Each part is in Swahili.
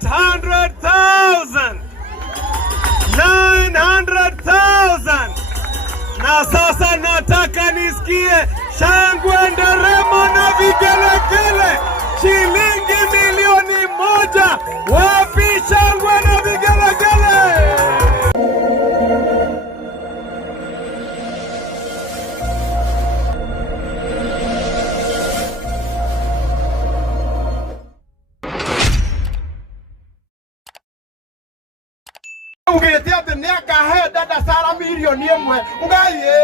800,000. 900,000. Na sasa nataka nisikie shangwe, nderemo na vigelegele. Shilingi milioni 1. Wapi shangwe na vigelegele? Ugete ate ne akahe dada Sara milioni 1 ugaye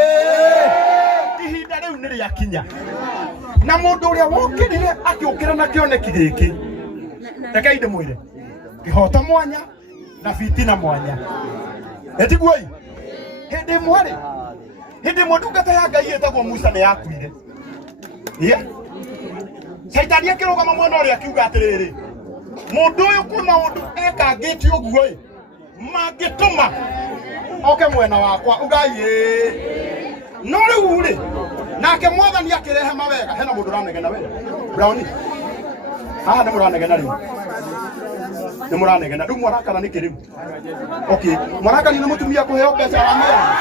ihinda riu ni riakinya na mundu uria wokirire akiukira na kioneki giki reke inde mwire kihoto mwanya na fitina mwanya etiguoi hindi mwari hindi mundu ngata ya Ngai etagwo Musa ne yakuire Saitani akirugama mwana uria akiuga atiriri mundu uyu kuma undu eka ngiti uguo magituma oke mwena wakwa ugaye no riu ri nake mwathani akirehe mawega hena mundu ranegena we Brownie haha ni muranegena riu ni muranegena riu mwarakana niki riu okay mwarakani ni mutumia kuheo mbeca ya mera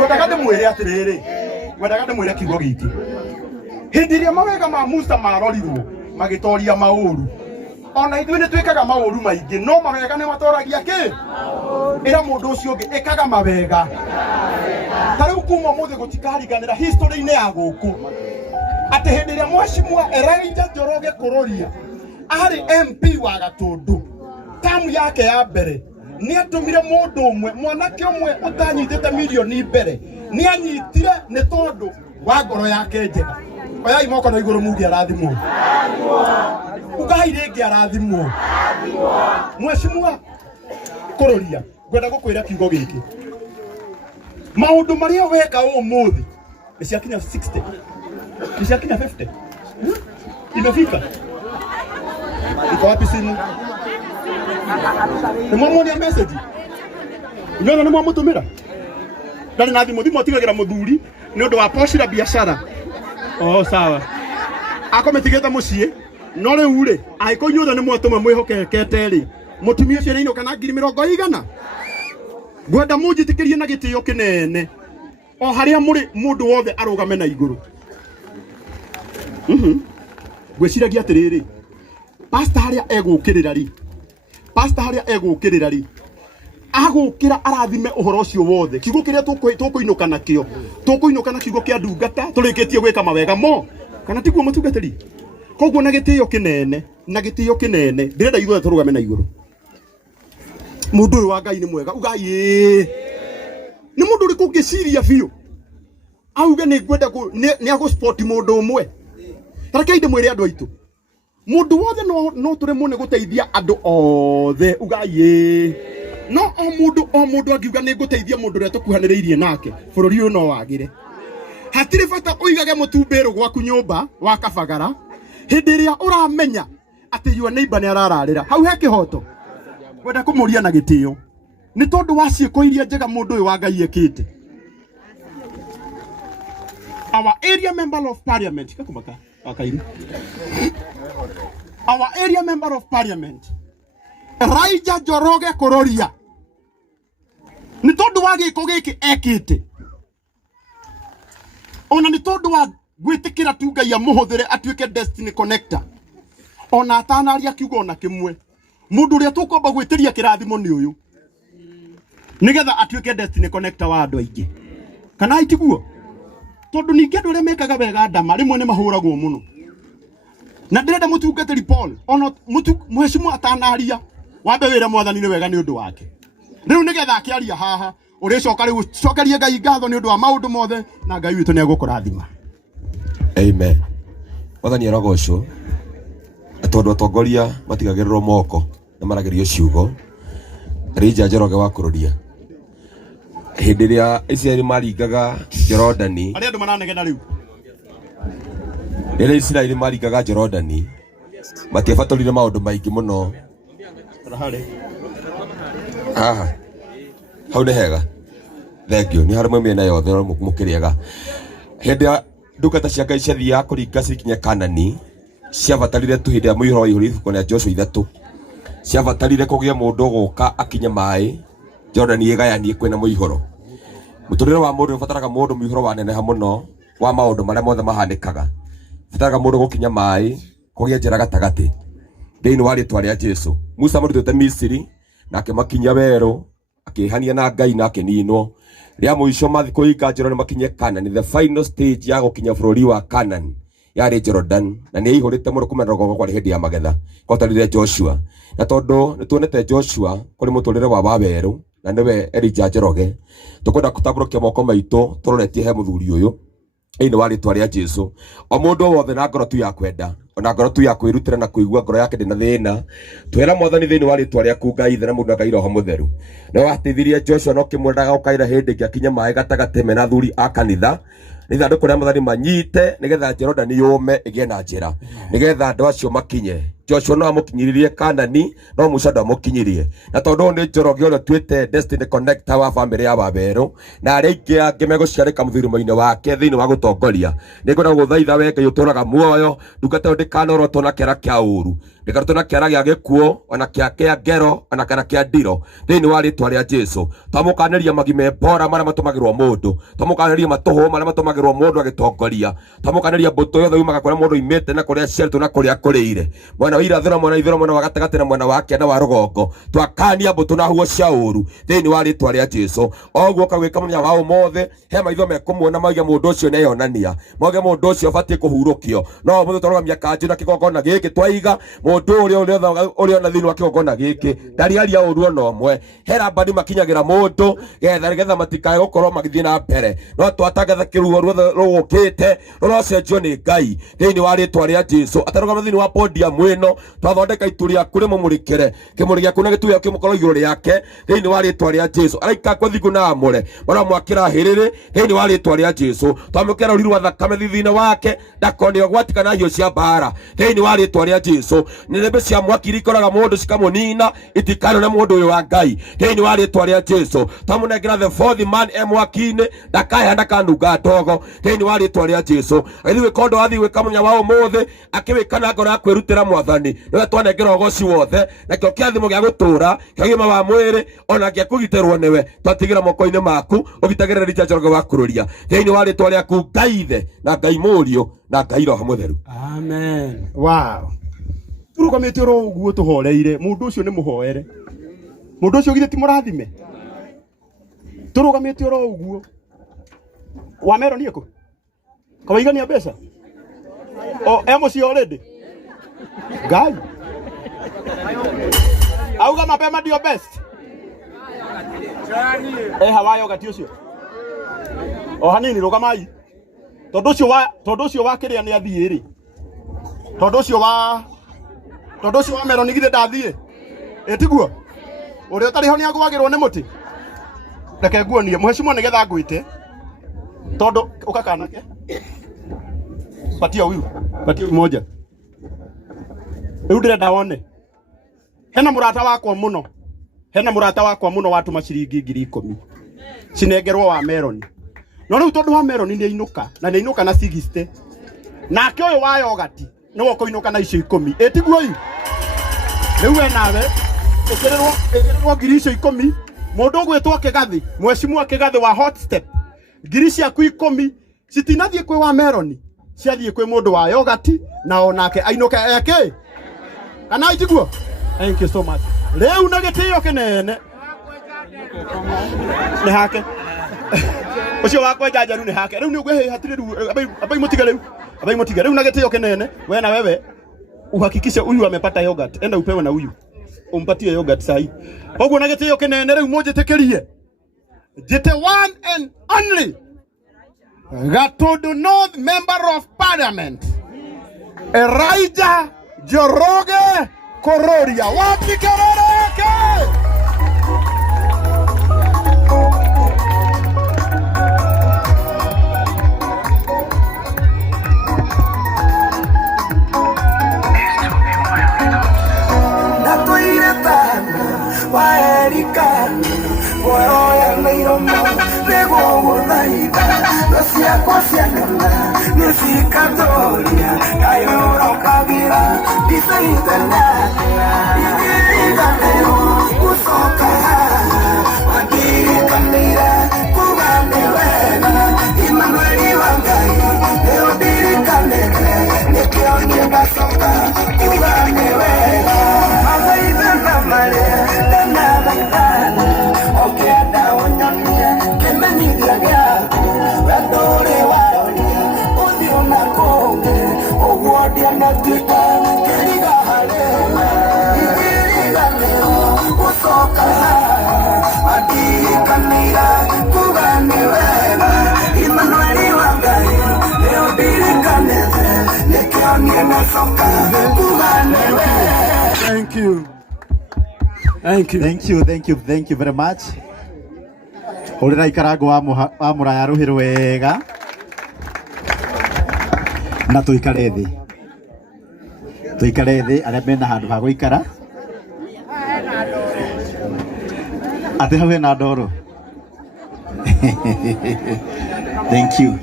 Wetaka ndimwire atiriri wetaka ndimwire kiugo giki hindi iria mawega ma Musa marorirwo magitoria mauru ona ithuĩ nĩ twĩkaga mauru maingĩ no mawega nĩ matoragia kĩ ĩra mũndũ ũcio ũngĩ ĩkaga mawega tarĩu kuma mũthĩ gũtikariganĩra history-inĩ ya gũkũ atĩ hĩndĩ ĩrĩa Mheshimiwa Elijah Njoroge Kuroria arĩ MP wa Gatũndũ tamu yake ya mbere nĩ atũmire mũndũ ũmwe mwanake ũmwe ũtanyitĩte milioni mbere nĩ anyitire nĩ tondũ wa ngoro yake njega oyai moko na iguru mugi arathimwo ugai rĩngĩ arathimwo Mheshimiwa Kuroria ngwenda gũkwĩra kiugo gĩkĩ maũndũ marĩa weka ũmũthĩ nĩciakinya 60 nĩciakinya 50 imefika iko wapi simu nĩmwamuonia message inyona nĩmwamũtũmĩra ndarĩ na thimũ atigagĩra mũthuri nĩ ũndũ wa poshira biashara. Oh sawa. Ako metigeta mucie no riu ri aiko inyuothe ni mwatuma mwihokekete ri mutumia ucio ni kana 20,000 gwenda munjitikirie na gitio kinene o haria muri mundu wothe arugame na iguru gwiciragia atiriri pastor haria egukirira ri agukira arathime uhoro ucio wothe kiugo kiria tukuinuka nakio tukuinuka na kiugo kia ndungata turikitie gwika mawega mo kana tiguo mutungatiri koguo na gitio kinene ndirenda ithuothe turugame na iguru mundu uyu wa Ngai ni mwega ugaye ni mundu uri kungiciria biu auge ni ngwenda ni ago sport mundu umwe tareke inde mwire andu aitu mundu wothe no turemwo ni guteithia andu othe ugaye no o mundu angiuga ni nguteithia mundu uria tukuhaniriirie nake bururi uyu no wagire hatire bata uigage mutumbero gwaku nyumba wa Kabagara hindi iria uramenya ati your neighbor ni arararira hau he kihoto wenda kumuria na gitio ni tondu wa ciiko iria njega mundu uyu wa Ngai ekite our area member of parliament kakumaka akairi our area member of parliament Elijah Njoroge Kuroria ni tondu wa giko giki ekite ona ni tondu wa gwitikira tu Ngai amuhuthire atuike destiny connector ona atanaria kiugo ona kimwe mundu uria tukomba gwitiria kirathimo ni uyu nigetha atuike destiny connector wa andu aingi kana itiguo tondu ningi andu uria mekaga wega ndama rimwe ni mahuragwo muno na ndirenda mutungatiri Paul ona Mheshimiwa atanaria wambe wira mwathani ni wega ni undu wake riu nigetha akiaria haha uricoka riu cokerie Ngai ngatho ni undu wa maundu mothe na Ngai witu ni agukurathima amen mwathani arogocwo tondu atongoria matigagirirwo moko na maragerio ciugo Elijah Njoroge wa Kuroria hindi iria Israeli maringaga Jorodani ari andu mananegena riu rĩrĩa Israeli maringaga Jorodani matiabatarire maundu maingi muno haha hau nĩ hega thengio ni harĩ mwĩmĩena yothe mukĩrĩaga hindi ndungata cia Ngai ciathiaga kũringa cikinya Kanani ciabatarire tu hĩndĩ ya mũihũro wa ihũrĩ ibuku rĩa Joshua 3 ciabatarire kũgĩa mũndũ gũka akinye maĩ Jordan igayanie kwĩna mũihũro. Mũtũrĩre wa mũndũ ũbataraga mũndũ mũihũro wa neneha mũno wa maũndũ marĩa mothe mahanĩkaga. Ũbataraga mũndũ gũkinya maĩ kũgĩa njĩra gatagatĩ thĩinĩ wa rĩĩtwa rĩa Jesũ. Musa mũrutĩte Misiri na akĩmakinyia werũ akĩhania na Ngai na akĩninwo. Rĩa mũico mathi kũhinga njĩra makinye Kanani, the final stage ya gũkinya bũrũri wa Kanani yarĩ Jordan, na nĩ ihũrĩte mũno kuma rũgongo kwarĩ hĩndĩ ya magetha kwatarire Joshua. Na tondũ nĩtuonete Joshua kũrĩ mũtũrĩre wa werũ na nĩwe Elijah Njoroge, tũkwenda gũtambũrũkia moko maitũ tũroretie he mũthuri ũyũ thĩinĩ wa rĩĩtwa rĩa Jesũ. O mũndũ wothe na ngoro tu ya kwenda, ona ngoro tu ya kwĩrutĩra na kũigua ngoro yake ndĩna thĩna, twĩra Mwathani thĩinĩ wa rĩĩtwa rĩaku Ngai thĩna mũndũ na Ngai Roho Mũtheru. Nĩ wateithirie Joshua no kĩmwendaga gũkaĩra hĩndĩ ĩngĩ akinya maĩ gatagatĩ mena athuri a kanitha nĩ ithandũkũ rĩa Mwathani manyite nĩgetha Jordan yũme ĩgĩe na njĩra nĩgetha andũ acio makinye. Joshua no amũkinyĩririe Kanani no Musa ndamũkinyirie, na tondũ nĩ Njoroge ũrĩa tuĩte destiny connector wa family ya Wawerũ na arĩa aingĩ angĩ megũciarĩka mũthurimo-inĩ wake thĩinĩ wa gũtongoria. Nĩngwenda gũthaitha we Ngai ũtũũraga muoyo, ndungata ĩyo ndĩkanorotwo na kĩara kĩa ũũru, ndĩkarutwo na kĩara gĩa gĩkuũ ona kĩa ngero ona kana kĩa ndiro thĩinĩ wa rĩĩtwa rĩa Jesũ. Twamũkanĩria magime bora marĩa matũmagĩrwo mũndũ, twamũkanĩria matũhũ marĩa matũmagĩrwo mũndũ agĩtongoria, twamũkanĩria mbũtũ yothe yumaga kũrĩa mũndũ imĩte na kũrĩa ciarĩtwo na kũrĩa akũrĩire, mwena wa irathĩro, mwena wa ithũĩro, mwena wa gatagatĩ na mwena wa kĩanda wa rũgongo. Twakania mbũtũ na huo cia ũũru thĩinĩ wa rĩĩtwa rĩa Jesũ. Oguo kagwĩka mũthenya wa ũmũthĩ he maitho mekũmuona mauge mũndũ ũcio nĩeyonania, mauge mũndũ ũcio abatiĩ kũhurũkio. No mũthĩ twarũgamia kanjũ na kĩgongona gĩkĩ twaiga mũndũ ũrĩa ona thĩinĩ wa kĩgongona gĩkĩ ndariaria ũũru ona ũmwe. Hera mbani makinyagĩra mũndũ getha matikae gũkorwo magĩthiĩ na mbere, no twatangatha kĩruo ruothe rũgũkĩte rũrocenjio nĩ Ngai thĩinĩ wa rĩĩtwa rĩa Jesũ. Atarũgama thĩinĩ wa podium ĩno twathondeka itu rĩaku rĩmũmũrĩkĩre, kĩmũrĩ gĩaku na gĩtu gĩaku kĩmũkorwo igũrũ rĩake thĩinĩ wa rĩĩtwa rĩa Jesũ. Araika kwa thingo na amũre maramwakĩra hĩrĩrĩ thĩinĩ wa rĩĩtwa rĩa Jesũ. Twamũkĩra rũri rwa thakame thithinĩ wake ndakone gwatika na hiũ cia mbara thĩinĩ wa rĩĩtwa rĩa Jesũ. Nĩrĩmbĩ cia mwaki ikoraga mũndũ cikamũnina itikanone mũndũ ũyũ wa Ngai thĩinĩ wa rĩĩtwa rĩa Jesũ. Twamũnengera the fourth man mwaki-inĩ ndakahe ndakanunga ndogo thĩinĩ wa rĩĩtwa rĩa Jesũ. Agĩthiĩ gwĩka ũndũ wathiĩ gwĩka mũthenya wa ũmũthĩ akĩwĩka na ngoro ya kwĩrutĩra Mwathani, nĩwe twanengera ũgoci wothe nakĩo kĩathimo gĩa gũtũũra kĩa ũgima wa mwĩrĩ ona gĩa kũgitĩrwo nĩwe twatigĩra moko-inĩ maku ũgitagĩrĩra Elijah Njoroge wa kũrũria thĩinĩ wa rĩĩtwa rĩaku Ngai Ithe na Ngai Mũriũ na Ngai Roho Mũtheru. Amen. Wow. Tũrũgamĩte oro ũguo tũhoreire mũndũ ũcio nĩ mũhoere, mũndũ ũcio githĩ ti mũrathime. Tũrũgamĩte oro ũguo Wamerũ nĩ kũ kawaigania mbeca mũciĩ already Ngai auga mapema ndio best hawa yogati ũcio o hanini rũgamai tondũ ũcio wa kĩrĩa nĩ athiĩ rĩ, tondũ ũcio wa Meroni githĩ ndathiĩ tiguo ũrĩa ũtarĩ ho nĩ agwagĩrwo nĩ mũtĩ. Reke nguonie mũhecimwo nĩgetha ngwĩte tondũ ũkakanake patia huyu moja rĩu ndĩrenda wone hena mũrata wakwa mũno watũma ciringi 10,000 cinengerwo wa Meroni. No rĩu tondũ wa Meroni nĩ ainũka na 60 nake ũyũ wa yogati nĩwe ũkũinũka na icio 10 tiguo yu rĩu we nawe ĩkĩrĩrwo 10,000 mũndũ ũgwĩtwo Kĩgathĩ, mheshimiwa Kĩgathĩ wa hot step 10,000 ciaku 10 citinathiĩ kwĩ wa Meroni, ciathiĩ kwĩ mũndũ wa yogati na onake ainũke eke kana itiguo. Thank you so much. Rĩu na gĩtĩo kĩnene nĩ hake ũcio wakwa njanjaru nĩ hake. Rĩu nĩ ũgwe hatirĩ rĩu abai mũtige rĩu na gĩtĩo kĩnene we na wewe uhakikishe huyu amepata yogurt, enda upewe na huyu umpatie yogurt sahi. Ũguo na gĩtĩo kĩnene rĩu mũnjĩtĩkĩrie njĩte one and only Gatundu North Member of Parliament Elijah Njoroge Kororia. Wapi kelele yake? Waerikana woya meiromo nego wothaitha nocia kwa ciana Sikatoria, Kayoro Kagira, Disaitana, Igamero, Usoka, Wadi Kamira, Kuganewena, Immanueli Wangai, Eodiri Kaneke, Nekioni Basoka, Kuganewena, Mazaida Mare, Danabana, Okeda Onyamia, Kemani Laga, Radore Waronia. Thank you. Thank you. Thank you, thank you, thank you very much. Orera ikarango wa muraya ruhiru wega. Na tuikare thi. Tuikare thi aria mena handu ha guikara. Ate hau hena ndoro. Thank you.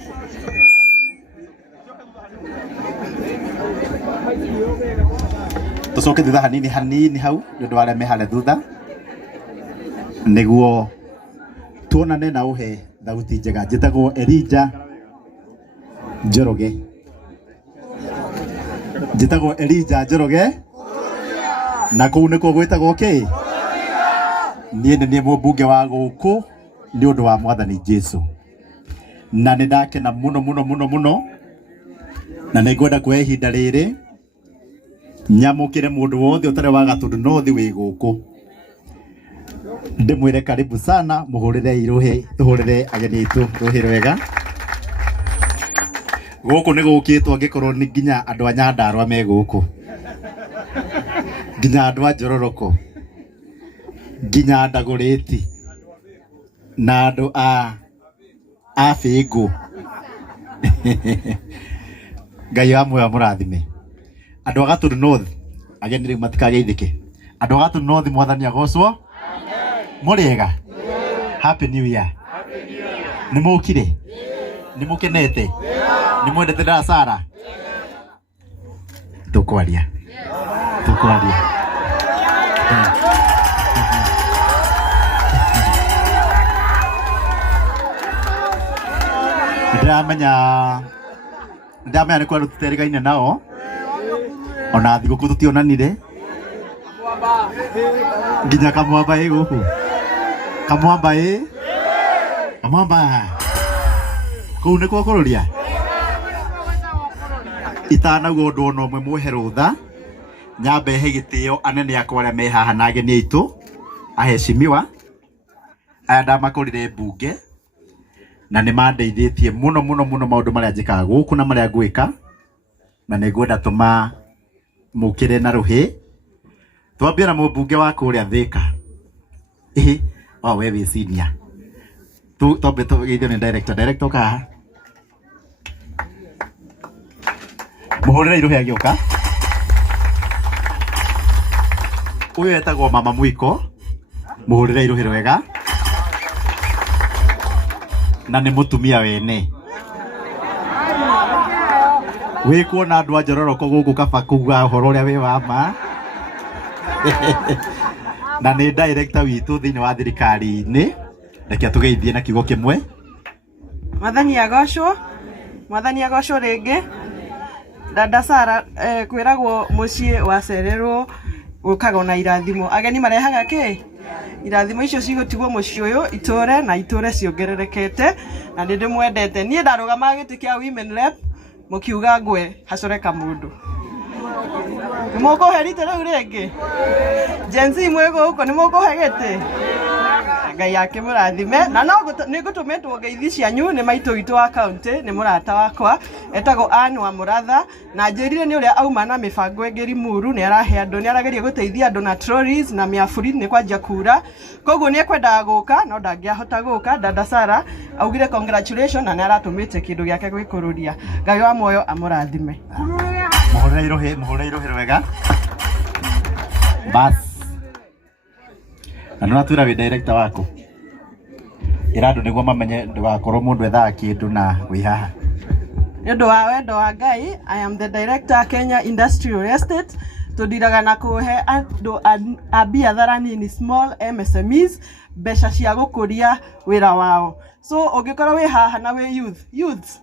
Tucoke thutha hanini hau nĩũndũ wa arĩa me harĩa thutha nĩguo tuonane na uhe thauti njega. Njĩtagwo Elijah Njoroge. Njĩtagwo Elijah Njoroge na kũu nĩkuo gwĩtagwo kĩ? Niĩ nĩ niĩ mũmbunge wa gũkũ nĩ ũndũ wa Mwathani Jesũ, na nĩ ndakena mũno na nĩ ngwenda kuoya ihinda rĩrĩ nyamũkĩre mũndũ wothe ũtarĩ wa Gatũndũ North wĩ gũkũ ndĩmwĩre karibu sana, mũhũrĩre irũhĩ, tũhũrĩre ageni aitũ rũhĩ rwega. Gũkũ nĩ gũkĩtwo angĩkorwo nĩ nginya andũ a Nyandarua me gũkũ, nginya andũ a Njororoko, nginya Ndagũrĩti na andũ a Bĩngũ. Ngai wa muoyo mũrathime. Andũ a Gatũndũ North ageni rĩu matikageithĩke. Andũ a Gatũndũ North Mwathani agocwo. Amen. Mũrĩega. Happy New Year. Nĩ mũkire? Nĩ mũkenete? Nĩ mwendete Dada Sarah? Tũkwaria. Ndamenya nĩ kwa tũterigaine nao ona thigũkũ tũtionanire nginya Kamwamba gũkũ. Kamwamba kũu nĩkuo kũrũria. Itanauga ũndũ ona ũmwe mũhe rũtha nyambe he gĩtĩo anene akwa arĩa me haha na ageni aitũ aheshimiwa aya ndamakũrire mbunge na nĩ mandeithĩtie mũno maũndũ marĩa njĩkaga gũkũ na marĩa ngwĩka, na nĩ ngwenda tũma mũkĩre na rũhĩ. Twambie na mũmbunge wa kũrĩa Thĩka. We wĩ senior. Twambe tũgeithio nĩ director kaha. Mũhũrĩre irũhĩ agĩũka. Ũyũ etagwo Mama Mwiko. Mũhũrĩre irũhĩ rwega. Na nĩ mũtumia wene. Wĩ kuona andũ a Njororoko gũkũ kaba kuga ũhoro ũrĩa wĩ wa ma. Na nĩ director witũ thĩinĩ wa thirikari-inĩ. Reke tũgeithie na kiugo kĩmwe. Mwathani agocwo rĩngĩ. Dada Sarah kwĩragwo mũciĩ wacererwo gũkaga na irathimo. Ageni marehaga kĩ? Irathimo icio cigũtigwo mũciĩ ũyũ itũre na itũre ciongererekete, na nĩ ndĩmwendete. Niĩ ndarũgama gĩtĩ kĩa women rep mũkiuga ngwe hacoreka mũndũ. Nĩ mũkũhe rita rĩu rĩngĩ? Gen Z mwĩ gũkũ nĩ mũkũhe gĩtĩ? Ngai yake mũrathime. Na no nĩ ngũtũmĩtwo ngeithi cianyu nĩ maitũ witũ wa kaũntĩ, nĩ mũrata wakwa etagwo Anne wa Mũratha, na njĩrire nĩ ũrĩa auma na mĩbango ĩngĩ Limuru, nĩ arahe andũ, nĩ arageria gũteithia andũ na trolleys na mĩaburi nĩ kwanjia kura. Koguo nĩ ekwendaga gũka no ndangĩahota gũka. Dada Sarah augire congratulations na nĩ aratũmĩte kĩndũ gĩake gwĩkũrũria. Ngai wa muoyo amũrathime. Mũhũrĩre irũhĩ rwega. Bas. Na nĩ natwĩra wĩ director waku. Ĩra andũ nĩguo mamenye ndũgakorwo mũndũ ethaga kĩndũ na wĩ haha. Nyondo wa wendo wa Ngai, I am the director Kenya Industrial Estate. Tudiraga na kuhe andu a biathara nini small MSMEs besha cia gukuria wira wao. So ungikorwo wi haha na wi youths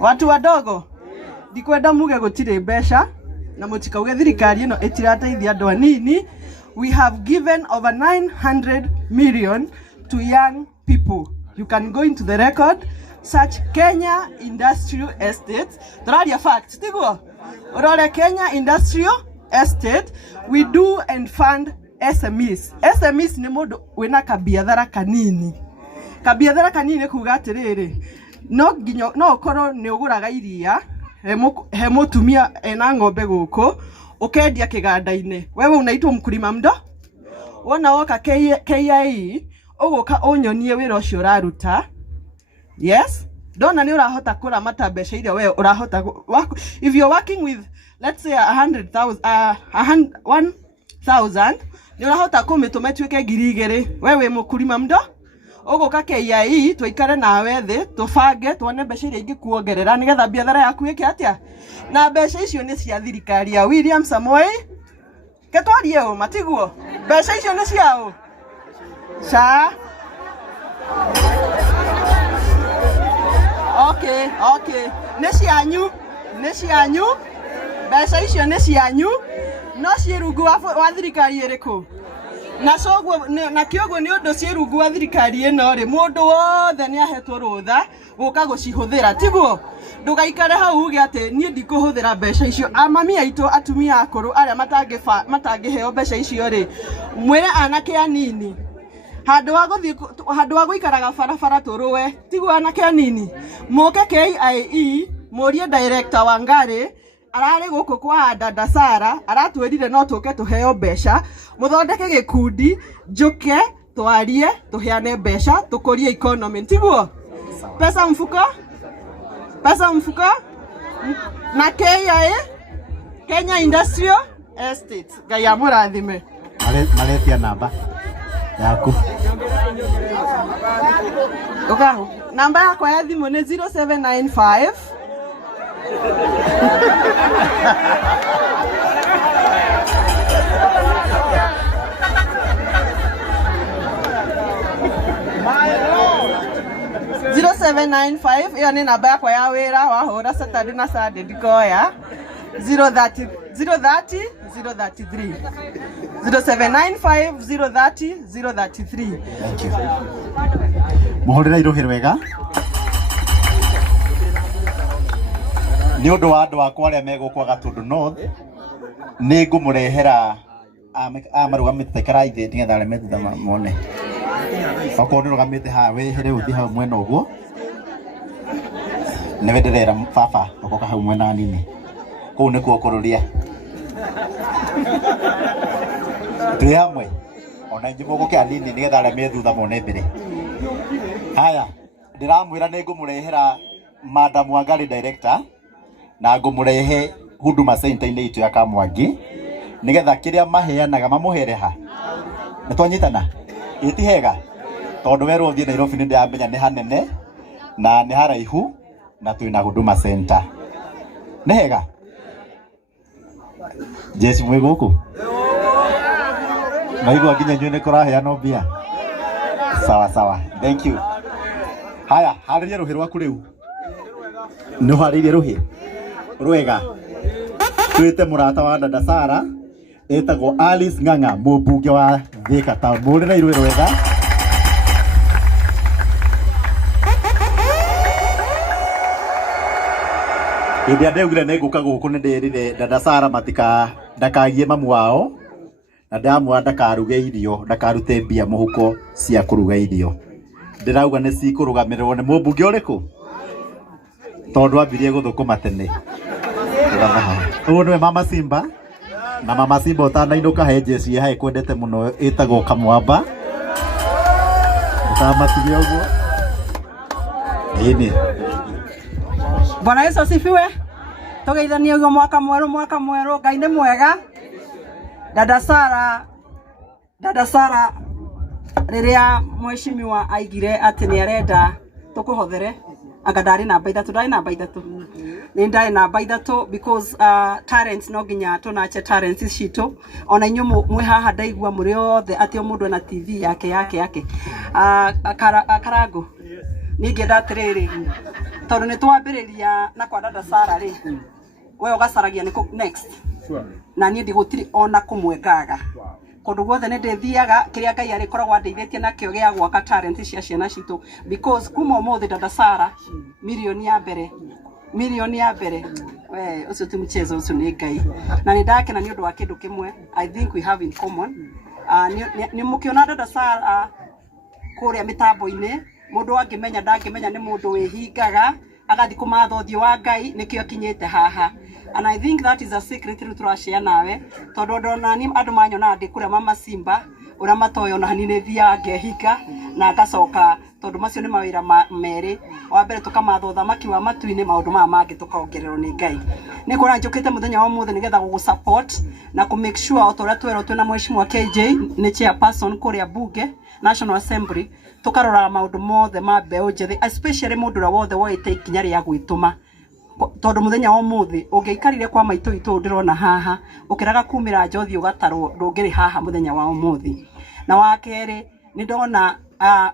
watu wadogo ndikwenda muge gutire besha na mutikauge thirikari ino itirateithia andu anini. We have given over 900 million to young people. You can go into the record, search Kenya Industrial Estate. Turaria facts, tiguo? Urore Kenya Industrial Estate, we do and fund SMEs. SMEs ni mundu wina kabiathara kanini. Kabiathara kanini kuga atiriri. No nginyo no ukorwo ni uguraga iria he mutumia ena ng'ombe guku ukendia kiganda-ini. Wewe unaitwa mkulima mdo? Wona woka KIE uguka unyonie wira ucio uraruta. Yes? Dona ni urahota kura matabesha iria wewe urahota. If you're working with, let's say 1,000, ni urahota kumituma tuike 2,000. Wewe mukulima mdo? Uguka KIE twaikare nawe thi tubange tuone besha iria ingikuongerera nigetha biathara yaku ike atia. Na besha icio ni cia thirikari ya William Samoei ketwarie o matiguo. Besha icio ni ciao. Sa Okay. Ni cianyu. Besha icio ni cianyu. No cirungu wa thirikari iriku. Na sogwo na kiogo ni undu cirungu wa thirikari ino ri mundu wothe ni ahetwo rutha guka gucihuthira tiguo. Ndugaikare hau uge ati nie ndikuhuthira besha icio. Amami aitu atumia akuru aria matangiheo besha icio ri mwire anake anini handu wa guikaraga barabara turuwe tiguo anake anini muke KIE murie director wa Ngari arari guku kwa dada Sara aratwirire no tuke tuheo besha muthondeke gikundi njuke twarie tuheane besha tukurie economy tiguo. Pesa mfuko na KIE Kenya Industrial Estate. Ngai amurathime. Maletia namba yaku. Ukaho namba yakwa ya thimu ni 0795 0795 hiyo ni namba yakwa ya wira wahura Saturday na Sunday ndikoya 030 033 0795 030 033. Thank you. Muhorera iruhiro wega ni undu wa andu akwa aria megukwa Gatundu North ni ngumurehera amarugamite karaithe nigetha aria metutha mone okorwo ni rugamite ha wehere uthi hau mwena uguo ni wenderera baba okoka hau mwena nini kuu ni kuokururia twi hamwe ona ingi muguke anini nigetha aria methutha mone mbere. Haya ndiramwira ni ngumurehera Madam wa Ngari director na ngumurehe Huduma Center ini itu ya Kamwangi nigetha kiria maheanaga mamuhere ha na twanyitana itihega tondu werwo thie Nairobi ni ndiamenya ni hanene na ni haraihu na twina Huduma Center ni hega Jesu mwe guku naigua nginya nyue ni kuraheana mbia sawa thank you. Haya hariria ruhi rwaku riu ni haririe ruhi rwega twite murata wa dada Sara etagwo Alice Ng'ang'a mubunge wa Thika Town murira irwe rwega India ndeugire nenguka guku ni ndirire dada Sara matika ndakagie mamu wao na ndamwa ndakaruge irio ndakarute mbia muhuko cia kuruga irio ndirauga ni cikurugamirwo ni mubunge uriku tondu ambirie guthukuma tene uyu niwe Mama Simba na Mama Simba utanainduka he jeci hae kwendete muno itagwo Kamwamba utamatige uguo ini Bwana Yesu asifiwe. Tugeithanie ugo mwaka mweru Ngai ni mwega. Dada Sara riria mweshimiwa aigire ati ni arenda tukuhothere anga ndari namba ithatu ndari namba ithatu ni ndari namba ithatu because talents no nginya tunache talents cito ona inyu mwe haha ndaigua muri othe ati o mundu na TV yake Karango ninge ndatiriri tondu ni twambiriria na kwa dada Sara ri we ugasaragia ni next na ni ndigutiri ona kumwengaga kondu guothe ni ndithiaga kiria Ngai ari koragwo andeithĩtie nakio gia gwaka talent cia ciana citu because kuma umuthi dada Sara milioni ya mbere we ucio ti mchezo ucio ni Ngai na ni ndakena ni undu wa kindu kimwe I think we have in common ni mukiona dada Sara kuria mitambo-ini mundu angimenya ndangimenya ni mundu wihingaga agathi kumatha uthio wa Ngai nikio kinyite haha and I think that is a secret turashare nawe tondu ndona ni andu manyona ndi kuria mama Simba ura matoyo na hanine thia ngehinga na ngacoka tondu macio ni mawira meri wa mbere tukamatha uthamaki wa matu-ini maundu maya mangi tukaongererwo ni Ngai ni kura njukite muthenya wa muthe nigetha gugu support na ku make sure otoria twero twina mheshimiwa KJ ni chairperson kuria bunge National Assembly tukarora maundu mothe ma mbeu njethi especially mundu ra wothe woite ikinya ria gwituma tondu muthenya wa muthi ungeikarire kwa maitu itu ndirona haha ukiraga kumira njothi ugatarwo ndungiri haha muthenya wa muthi na wa keri ni ndona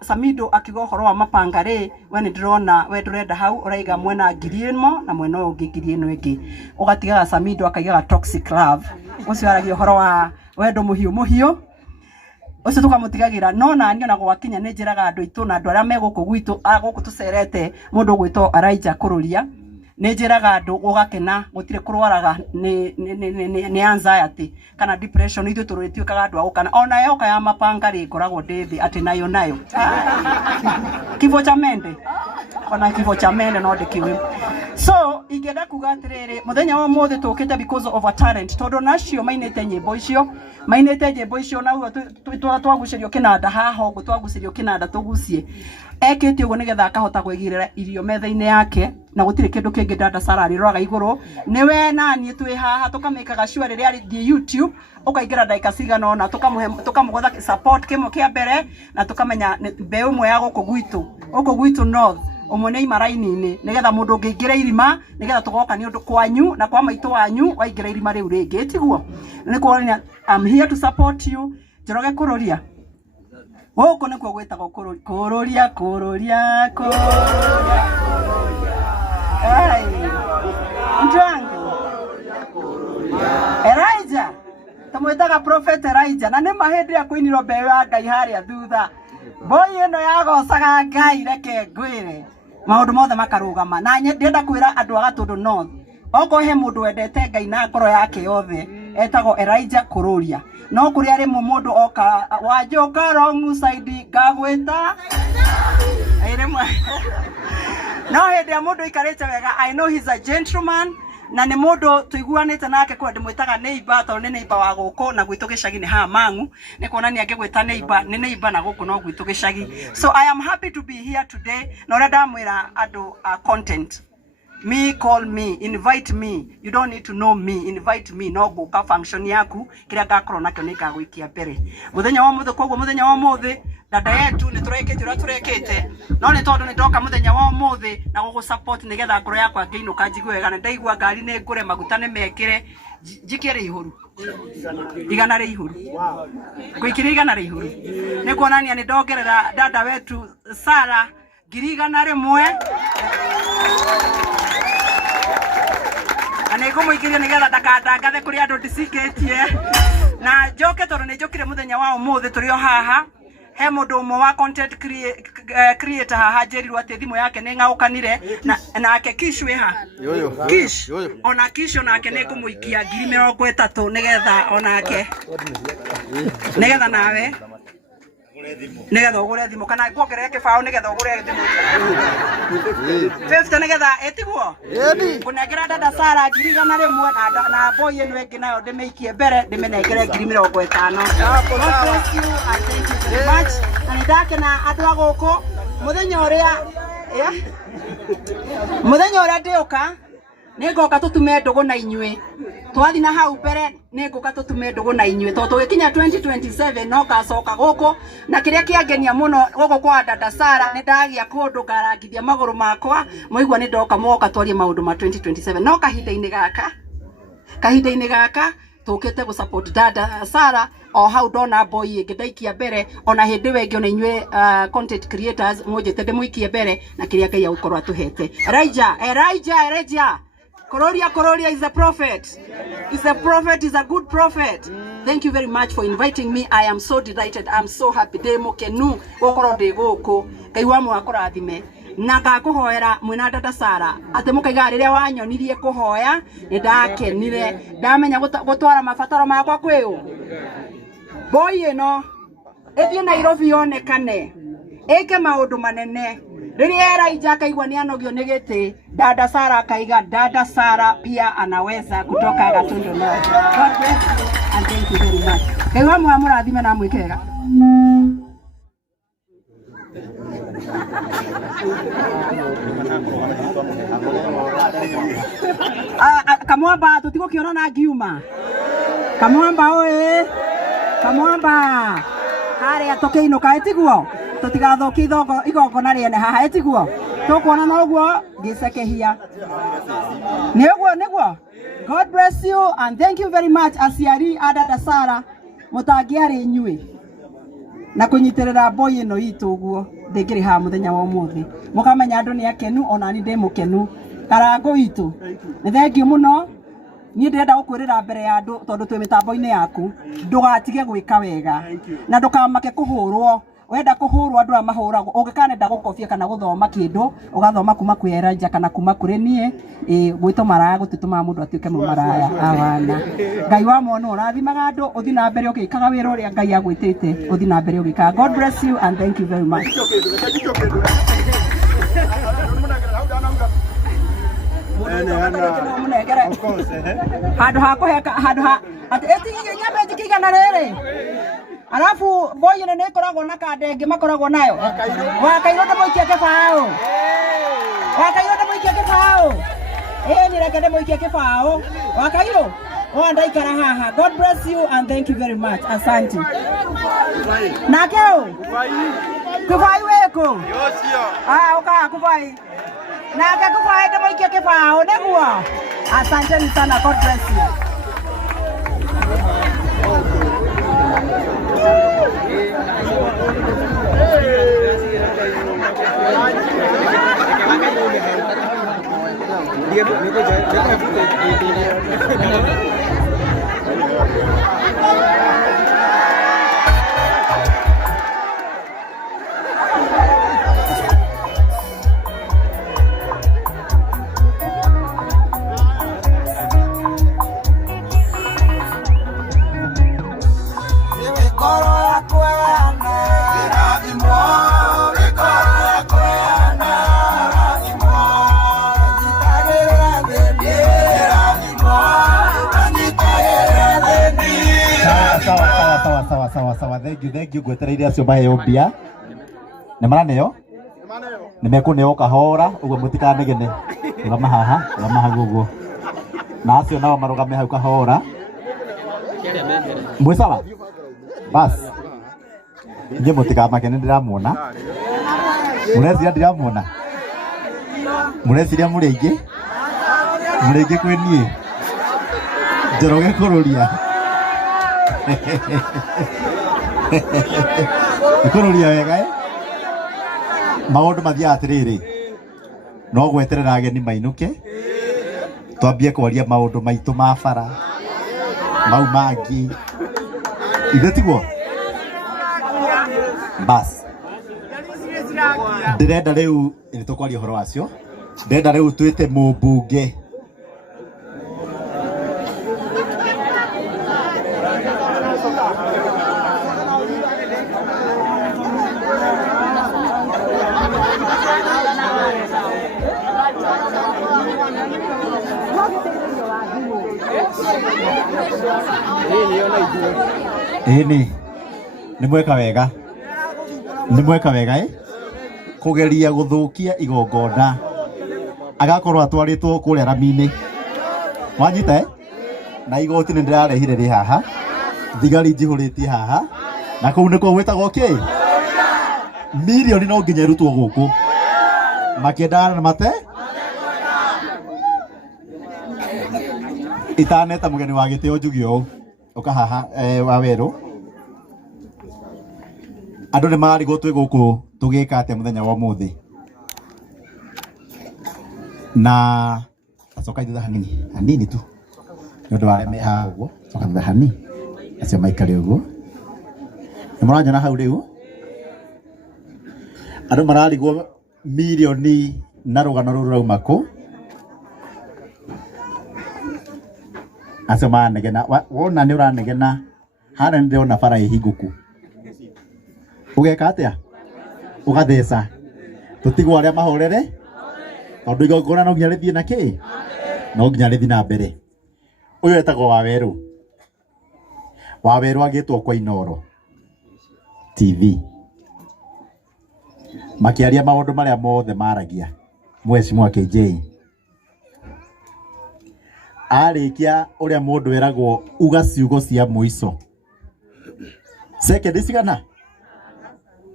Samido akiuga uhoro wa mapanga ri we ni ndirona we ndurenda hau uraiga mwena 1,000 na mwena ungi 1,000 ingi ugatigaga Samido akaigaga toxic love ucio aragia uhoro wa wendo muhiu ucio tukamutigagira no na nio na gwakinya ni njiraga andu itu na andu aria meguku gwitu aguku tucerete mundu gwito Elijah Kururia ni njiraga andu ugakena gutire kurwaraga ni anxiety kana depression ithu turituikaga andu agukana ona yoka ya mapanga ri ngoragwo ndithi ati nayo kifo cha mende ona kifo cha mende no ndikiwe so ingenda kuga atiriri muthenya wa mothe tukite because of a talent tondu nacio mainite nyimbo icio na twagucirio kinanda haha ugu twagucirio kinanda tugucie ekite ugo nigetha akahota kwigirira irio metha-ini yake na gutire kindu kingi dada Sara roga iguru niwe nani twi haha tukamikaga sure riria ari YouTube ukaingira ndaika cigana ona tukamugotha support kimo kia mbere na tukamenya mbeu mwe ya guku gwitu north umone imaraini-ini nigetha mundu ngiingira irima nigetha tugoka ni undu kwanyu na kwa maitu wanyu waingira irima riu ringi tiguo ni kuona I'm here to support you Njoroge Kururia guku nikuo gwitagwo kururia ai ndrangu Elijah tumwitaga prophet Elijah na ni mahindi akuinirwo mbeu ya Ngai haria thutha boy ino yagocaga Ngai reke ngwire maundu mothe makarugama na ndenda kwira andu agatundu north oko he mundu wendete Ngai na ngoro yake yothe etagwo Elijah Kururia no kuri ari mundu oka wajoka wrong side gagwita airemwe no hende mundu ikarete wega I know he's a gentleman na ni mundu tuiguanite nake kwa ndimwitaga neighbor to ni neighbor wa guku na gwitu gicagi ni ha mangu ni kuona ni angigwita neighbor na guku no gwitu gicagi so I am happy to be here today no ria ndamwira andu content call me invite me you don't need to know me invite me no guka function yaku kiria ngakorwo nakio ni ngagwikia mbere muthenya wa muthe koguo muthenya wa muthe dada yetu ni turekete no ni tondu ni ndoka muthenya wa muthe na gugu support nigetha ngoro yakwa ngeinuka njigue wega na ndaigua ngari ni ngure maguta ni mekire njikire ihuru igana ri ihuru gwikire igana ri ihuru ni kuonania ni ndongerera dada wetu Sara 1,000 ane kumuikiria nigetha ndakandangathe kuri andu ndicigetie na njoke tondu ni njokire muthenya wa umuthi turio haha he mundu umwe wa content creator haha njirirwo ati thimu yake ni ngaukanire na ake Kish wiha Kish ona Kish onake ni kumuikia 30,000 nigetha onake nigetha nawe nigetha ugure thimu kana kuongerera kibao nigetha ugure thimu 50 nigetha etiguo kunengera dada Sara 1,000 na boy eno engi nayo ndimeikie mbere ndimenengere 50,000 thank you and thank you very much na ndakena andu aguku muthenya uria ndiuka Ningoka tutume ndugu na inyue. Twathi na hau mbere ningoka tutume ndugu na inyue. To tugikinya 2027 no gacoka guku na kiria kiangenia muno guku kwa dada Sara ni ndagia kundu ngarangithia maguru makwa muigwa ni ndoka moka twarie maundu ma 2027 no kahinda-ini gaka tukite gu support dada Sara o hau ndona boy ngidaikia mbere ona hindi wengi ona inyue content creators mujite ndimuikie mbere na kiria Ngai agukorwo atuhete. Elijah Kororia is a prophet. Is a prophet, is a good prophet. Thank you very much for inviting me. I am so delighted. I'm so happy. Demo kenu gukoro ndi guku. Ngai wa mwakurathime. Na ngakuhoera mwina dada Sara. Ate mukaiga riria wanyonirie kuhoya ni ndakenire. Ndamenya gutwara mabataro makwa kwiu. Boy eno ethie Nairobi yonekane. Eke maundu manene. Riria Elijah akaigwa ni anogio ni giti, dada Sara akaiga dada Sara pia anaweza kutoka Gatundu North. God bless you and thank you very much. Ngai wa mwamurathime na mwikega. Kamwamba tutigukiona na ngiuma. Kamwamba oe. Kamwamba. Haria tukeinuka etiguo. Tutigathoki igongona riene haha etiguo. Tukuona noguo ngicekehia. Niguo. God bless you and thank you very much aciari dada Sara mutangiari inyue na kunyitirira boy ino itu guo ndingiri ha muthenya wa umuthi mukamenya andu ni akenu ona ni ndi mukenu karango itu ni thank you muno ni ndirenda gukwirira mbere ya andu tondu twi mitambo-ini yaku ndugatige gwika wega na ndukamake kuhurwo wenda kuhurwo andu amahuragwo ungikanenda gukofia kana guthoma kindu ugathoma kuma kwi Elijah kana kuma kuri nie gwito maraya gutituma mundu atuike mu maraya awana Ngai wa mwono urathimaga andu uthi na mbere ugikaga wira uria Ngai agwitite uthi na mbere ugikaga. God bless you and thank you very much. Handu ha ati etigiga nyambe jikiga na rere alafu boy ino ni koragwo na kadenge makoragwo nayo wakairo ndumuikia kibao ni reke ndumuikia kibao wakairo ndaikara haha. God bless you and thank you very much. Asante nakeo kubai weko uka kubai nake kubai ndumuikia kibao niguo. Asante sana. God bless you. Sawa. Thank you gwetereire acio maheo mbia. Nĩ maraneo? Nĩ mekuneo kahora uguo mutikanegene. Rugama haha guguo. Na acio nao marugame hau kahora. Mwe sawa? Bas. Nje mutikamake nĩ ndĩramuona. Mũreciria ndĩramuona. Mũreciria mũrĩingĩ kwĩ niĩ. Njoroge kũrũria. Ikururia wega maundu mathiaga atiriri no gweterera ageni mainuke twambie kwaria maundu maitu ma bara mau mangi ithe tiguo bas ndirenda riu ni tukwaria horo wacio ndirenda riu twite mumbunge ni mweka wega kugeria guthukia igongona agakorwo atwaritwo kuria rami-ini wanyita na igoti nĩ ndĩrarehire rĩ haha thigari njihũrĩtie haha na kũu nĩkuo gwĩtagwo kĩ mirioni no nginya ĩrutwo gũkũ makĩendana na mate itaneta mũgeni wa gĩtĩo Njũgĩ ũũ ũka haha wa werũ andũ nĩ mararigwo twĩ gũkũ tũgĩka atĩa mũthenya wa ũmũthĩ na acoka ithuĩ hanini tu nĩ ũndũ wa arĩa me haha ũguo coka thutha hanini acio maikare ũguo nĩ mũranyona hau rĩu andũ mararigwo mirioni na rũgano rũrũ rauma kũ acio maranegena wona nĩ ũranegena hana nĩ ndĩrona bara ĩhingũku ũgeka atĩa ũgatheca tũtigwo arĩa mahorere tondũ igongona no nginya rĩthiĩ na kĩ no nginya rĩthiĩ na mbere ũyũ etagwo Wawerũ agĩtwo kwa Inooro TV makĩaria maũndũ marĩa mothe maragia Mheshimiwa KJ arĩkia ũrĩa mũndũ weragwo uga ciugo cia mũico sekendi cigana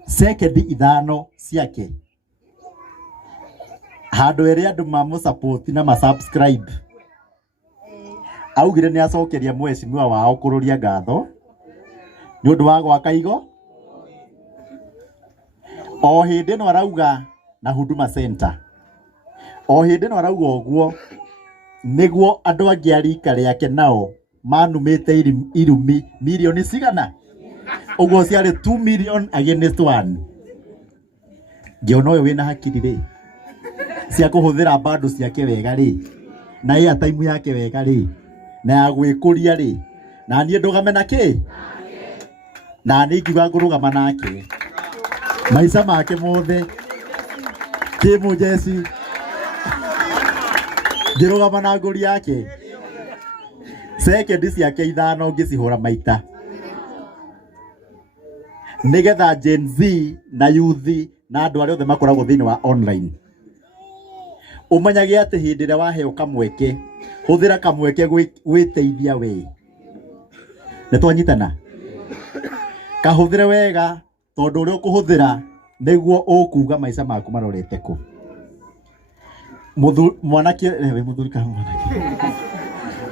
sekendi ithano ciake handũ ĩrĩa andũ mamũsupport na masubscribe augire nĩ acokeria Mheshimiwa wao kũrũria ngatho nĩ ũndũ wa gwaka igo o hĩndĩ no arauga na Huduma Center o hĩndĩ no arauga ũguo nĩguo andũ angĩ a rika rĩake nao manumĩte irumi mirioni cigana ũguo ciarĩ 2 million against 1 ngĩona ũyũ wĩna hakiri rĩ cia kũhũthĩra bando ciake wega rĩ na airtime yake wega rĩ na ya gwĩkũria rĩ na niĩ ndũgame kĩ na niĩ ngiuga ngũrũgama nake maica make mothe kĩmũjeci ngĩrũgama na ngũri yake sekendi ciake ithano ngĩcihũra maita nĩgetha Gen Z na youth na andũ arĩa othe makoragwo thĩinĩ wa online ũmenyage atĩ hĩndĩ ĩrĩa waheo kamweke hũthĩra kamweke gwĩteithia we nĩ twanyitana kahũthĩre wega tondũ ũrĩa ũkũhũthĩra nĩguo ũkuga maica maku marorete kũ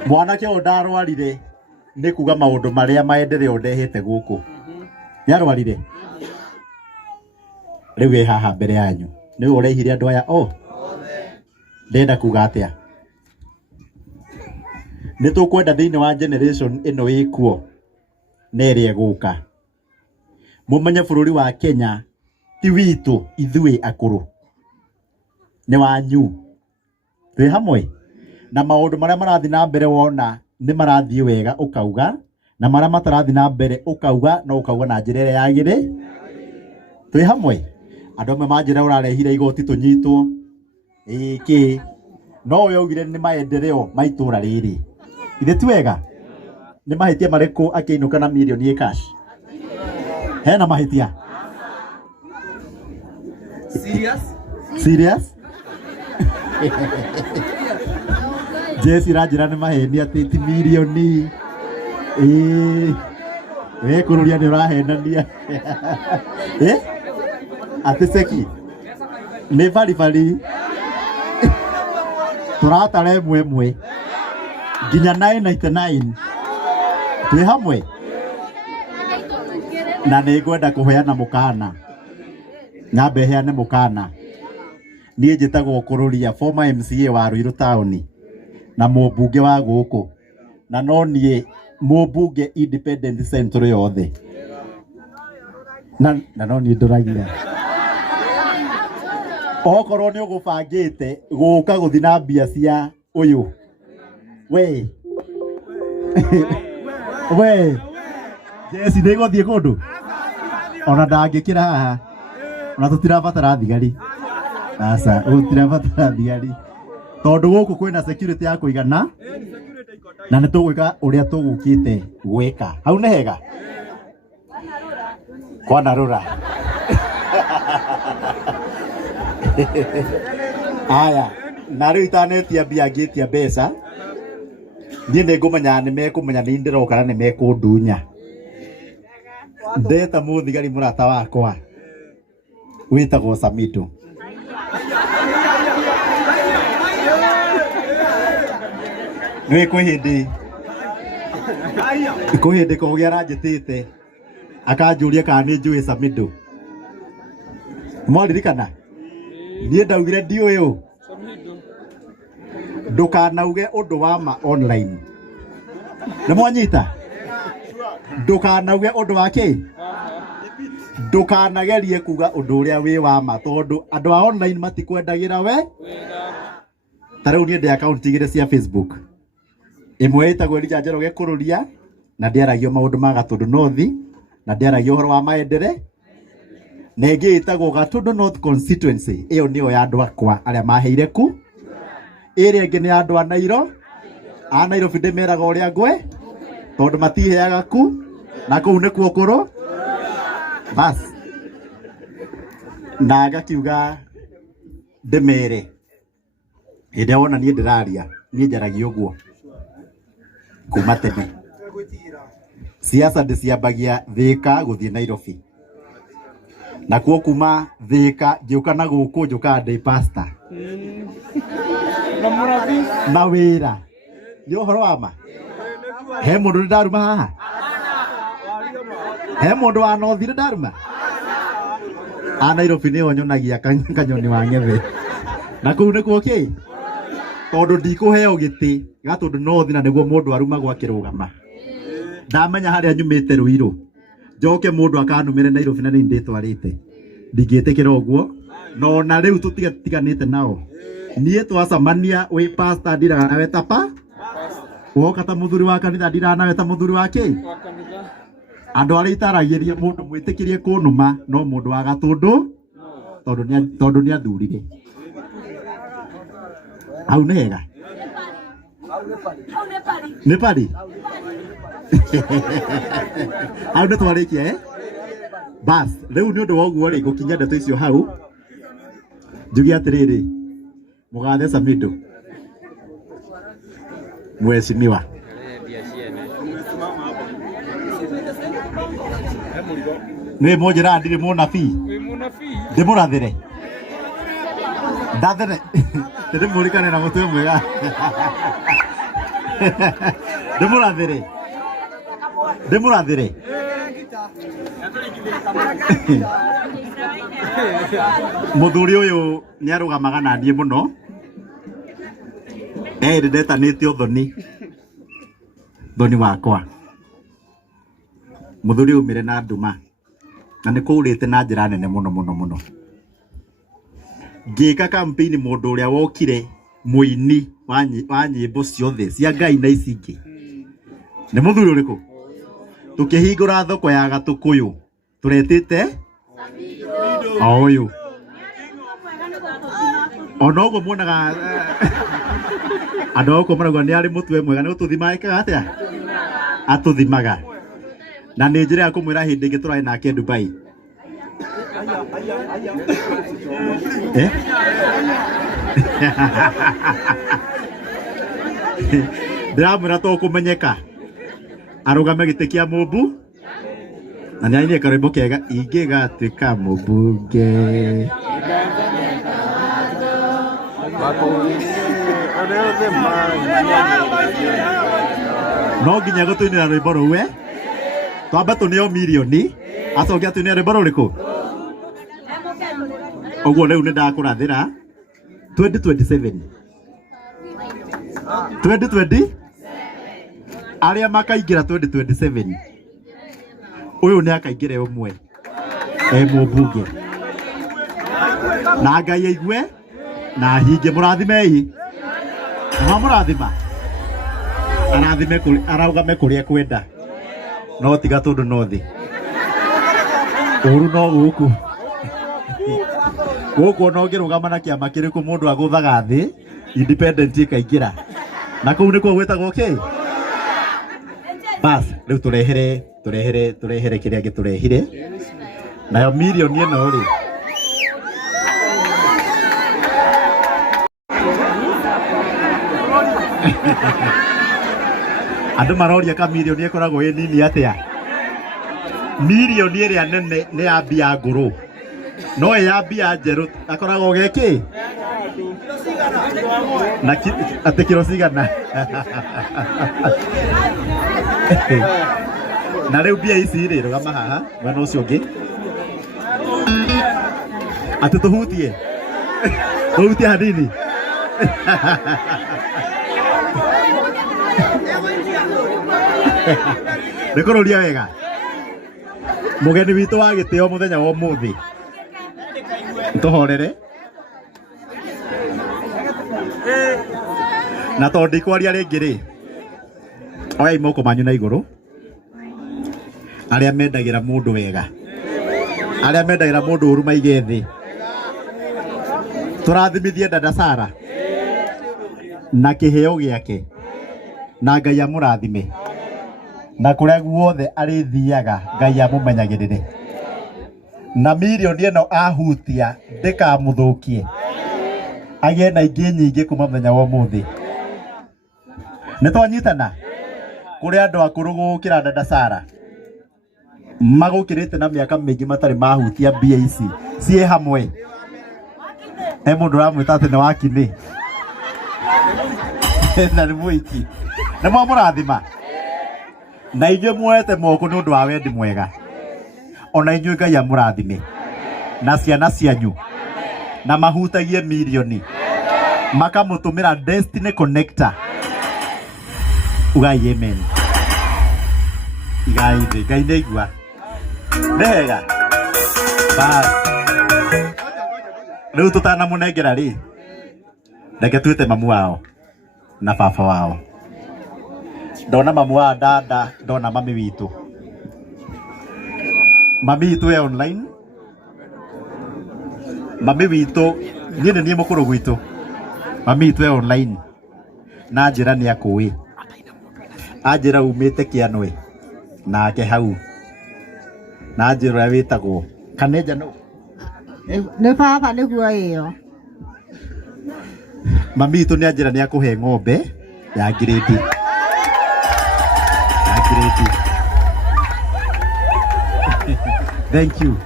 mwanake ũyũ ndarwarire nĩ kuga maũndũ marĩa maendeleo ndehete gũkũ nĩ arwarire rĩu ĩ haha mbere yanyu nĩwe ũrehire andũ aya ndenda kuga atĩa nĩ tũkwenda thĩinĩ wa generation ĩno ĩkuo na ĩrĩa ĩgũka mũmenye bũrũri wa Kenya ti witũ ithuĩ akũrũ nĩ wanyu twĩ hamwe na maũndũ marĩa marathiĩ na mbere wona nĩ marathiĩ wega ũkauga na marĩa matarathiĩ na mbere ũkauga no ũkauga na njĩra ĩrĩa yagĩrĩ twĩ hamwe andũ amwe manjĩra ũrarehire igoti tũnyitwo kĩ no ũyũ augire nĩ maendeleo ma itũra rĩrĩ ithe ti wega nĩ mahĩtia marĩkũ akĩinũka na mirioni cash hena mahĩtia serious Jesse ranjĩra nĩ maheni atĩ ti mirioni we kũrũria nĩ ũrahenania atĩ ceki nĩ baribari tũratara ĩmwe nginya 999 twĩ hamwe na nĩ ngwenda kũheana mũkana nyambe heane mũkana niĩ njĩtagwo kũrũria former MCA wa Ruiru Town na mũmbunge wa gũkũ na no niĩ mũmbunge independent central yothe na no niĩ ndũragia okorwo nĩ ũgũbangĩte gũka gũthi na mbia cia ũyũ we Jesse nĩ gũthiĩ kũndũ ona ndangĩkĩra haha ona tũtirabatara thigari aca tũtirabatara thigari tondũ gũkũ kwĩna security ya kũigana na nĩ tũgwĩka ũrĩa tũgũkĩte gwĩka hau nĩ hega kwanarũra aya na rĩu itanetia mbia ngĩtia mbeca niĩ nĩ ngũmenya nĩ mekũmenya nĩ ndĩroka na nĩ mekũndunya. Ndeta mũthigari mũrata wakwa wĩtagwo Samido. Nĩ kwĩ hĩndĩ kogĩa aranjĩtĩte akanjũria kana nĩ njũĩ Samido. Mwaririkana niĩ ndaugire ndiũĩ ũ. Ndũkanauge ũndũ wa ma online. Nĩ mwanyita? Ndũkanauge ũndũ wa kĩ? Ndũkanagerie kuga ũndũ ũrĩa wĩ wa ma tondũ andũ a online matikwendagĩra we. Ta rĩu niĩ ndĩ account igĩrĩ cia Facebook. Ĩmwe ĩtagwo Elijah Njoroge Kũrũria na ndĩaragio maũndũ ma Gatũndũ North na ndĩaragio ũhoro wa maendere. Na ĩngĩ ĩtagwo Gatũndũ North Constituency, ĩyo nĩyo ya andũ akwa arĩa maheire ku. Ĩrĩa ĩngĩ nĩ andũ a Nairo. A Nairobi ndĩmeraga ũrĩa ngwe tondũ matiheaga ku na kũu nĩkuo kũrũ. Bas. Na ngakiuga ndĩmere hĩndĩ ĩrĩa wona niĩ ndĩraria niĩ njaragia ũguo kuma tene. Siasa ndĩciambagia Thĩka gũthiĩ Nairobi. Na kuo kuma Thĩka ngĩũka na gũkũ njũkaga ndĩ pastor. Na wĩra nĩ ũhoro wa ma. He mũndũ ndaruma haha. He mũndũ wa North ndaruma. A Nairobi nĩyo nyonagia kanyoni wa Ng'ethe. Na kũu nĩkuo kĩ? Tondũ ndikũheo gĩtĩ Gatũndũ North na nĩguo mũndũ arumagwo akĩrũgama. Ndamenya harĩa nyumĩte Ruiru. Njoke mũndũ akanumĩre Nairobi na nĩ ndĩtwarĩte. Ndingĩtĩkĩra ũguo. No na rĩu tũtiganĩte nao. Niĩ twacamania wĩ pastor ndiraga nawe ta pa. Woka ta mũthuri wa kanitha ndiraga nawe ta mũthuri wa kĩ? Andũ arĩa itaragĩria mũndũ mwĩtĩkĩrie kũnuma no mũndũ wa Gatũndũ tondũ nĩ athurire. Hau nĩ hega. Nĩ pari. Hau nĩ twarĩkia bas rĩu nĩ ũndũ wa ũguo rĩ gũkinya ndeto icio hau. Njugi atĩrĩrĩ mũgathe Samido mheshimiwa nĩ mũnjĩra ndirĩ mũnabii. Ndĩmũrathĩre ndathere ndĩmũrikane na mũtwe mwega. Ndĩmũrathĩre mũthuri ũyũ nĩ arũgamaga na niĩ mũno. Ndetanĩte thoni wakwa. Mũthuri umire na nduma na nĩ kũurĩte na njĩra nene mũno. Ngĩka campaign mũndũ ũrĩa wokire mũini wa nyĩmbo ciothe cia Ngai na ici ingĩ. Nĩ mũthuri ũrĩkũ? Tũkĩhingũra thoko ya Gatũkũyũ tũretĩte ũyũ. Ona ũguo muonaga andũ a gũkũ marauga nĩ arĩ mũtwe mwega nĩ gũtũthima ekaga atĩa? Atũthimaga. Na nĩ njĩra ya kũmwĩra hĩndĩ ĩngĩ tũrarĩ nake Dubai. Ndĩramwĩra to kũmenyeka arũgame gĩtĩ kĩa mũmbu na nĩ ainire karwĩmbo kega ingĩgatuĩka mũmbunge. No nginya gũtũinĩra rwĩmbo rũu twambe tũneo mirioni acoke atũinĩre rwĩmbo rũrĩkũ? Ũguo rĩu nĩ ndakũrathĩra 2020 arĩa makaingĩra 2027 ũyũ nĩ akaingĩra ũmwe mũmbunge na Ngai aigue na hinge. Mũrathimei mũrathima araugame kũrĩa kwenda no ti Gatũndũ North. Ũru no gũkũ no ngĩrũgama na kĩama kĩrĩkũ mũndũ agũthaga thĩ independent ĩkaingĩra na kũu nĩkuo gwĩtagwo kĩ? Bas rĩu tũrehere kĩrĩa gĩtũrehire nayo mirioni ĩno rĩ Andũ maroria ka milioni ĩkoragwo ĩ nini atĩa? Milioni ĩrĩa nene nĩ ya mbia ngũrũ, no ĩ ya mbia njerũ akoragwo gĩkĩ na atĩ kiro cigana. Na rĩu mbia ici rĩ, rũgama haha mwena ũcio ũngĩ, atĩ tũhutie hanini. Nĩkũrũria wega mũgeni witũ wa gĩtĩo mũthenya wa ũmũthĩ, tũhorere na tondũ ikwaria rĩngĩ rĩ, oyai moko manyu na igũrũ, arĩa mendagĩra mũndũ wega, arĩa mendagĩra mũndũ ũru maige thĩ. Tũrathimithie dada Sara na kĩheo gĩake, na Ngai amũrathime, na kũrĩa guothe arĩthiaga Ngai amũmenyagĩrĩre, na milioni ĩno ahutia ndĩkamũthũkie, agĩe na ingĩ nyingĩ kuma mũthenya wa ũmũthĩ. Nĩtwanyitana kũrĩ andũ akũrũ gũkĩra dada Sara magũkĩrĩte na mĩaka mĩingĩ matarĩ mahutia mbia ici ciĩ hamwe. He mũndũ ũramwĩta atĩ nĩ wakinĩ na nĩ mũiki, nĩ mwamũrathima, na inyuĩ muoete moko nĩ ũndũ wa wendi mwega, ona inyuĩ Ngai amũrathime, na ciana cianyu na mahutagie milioni makamũtũmĩra Destiny Connector. Ugai amen. Igai thĩ, Ngai nĩ igua nĩ hega. Rĩu tũtanamũnengera rĩ, reke twĩte mamu wao na baba wao. Ndona mamu wa dada, ndona mami witũ. Mami witũ e online. Mami witũ niĩ nĩ niĩ mũkũrũ gwitũ. Mami witũ e online na njĩra nĩ akũĩ, anjĩra umĩte Kĩanwe nake hau, na njĩra ũrĩa wĩtagwo Kaneja no nĩ baba nĩguo ĩyo. Mami witũ nĩ anjĩra nĩ akũhe ng'ombe ya grade. Thank you.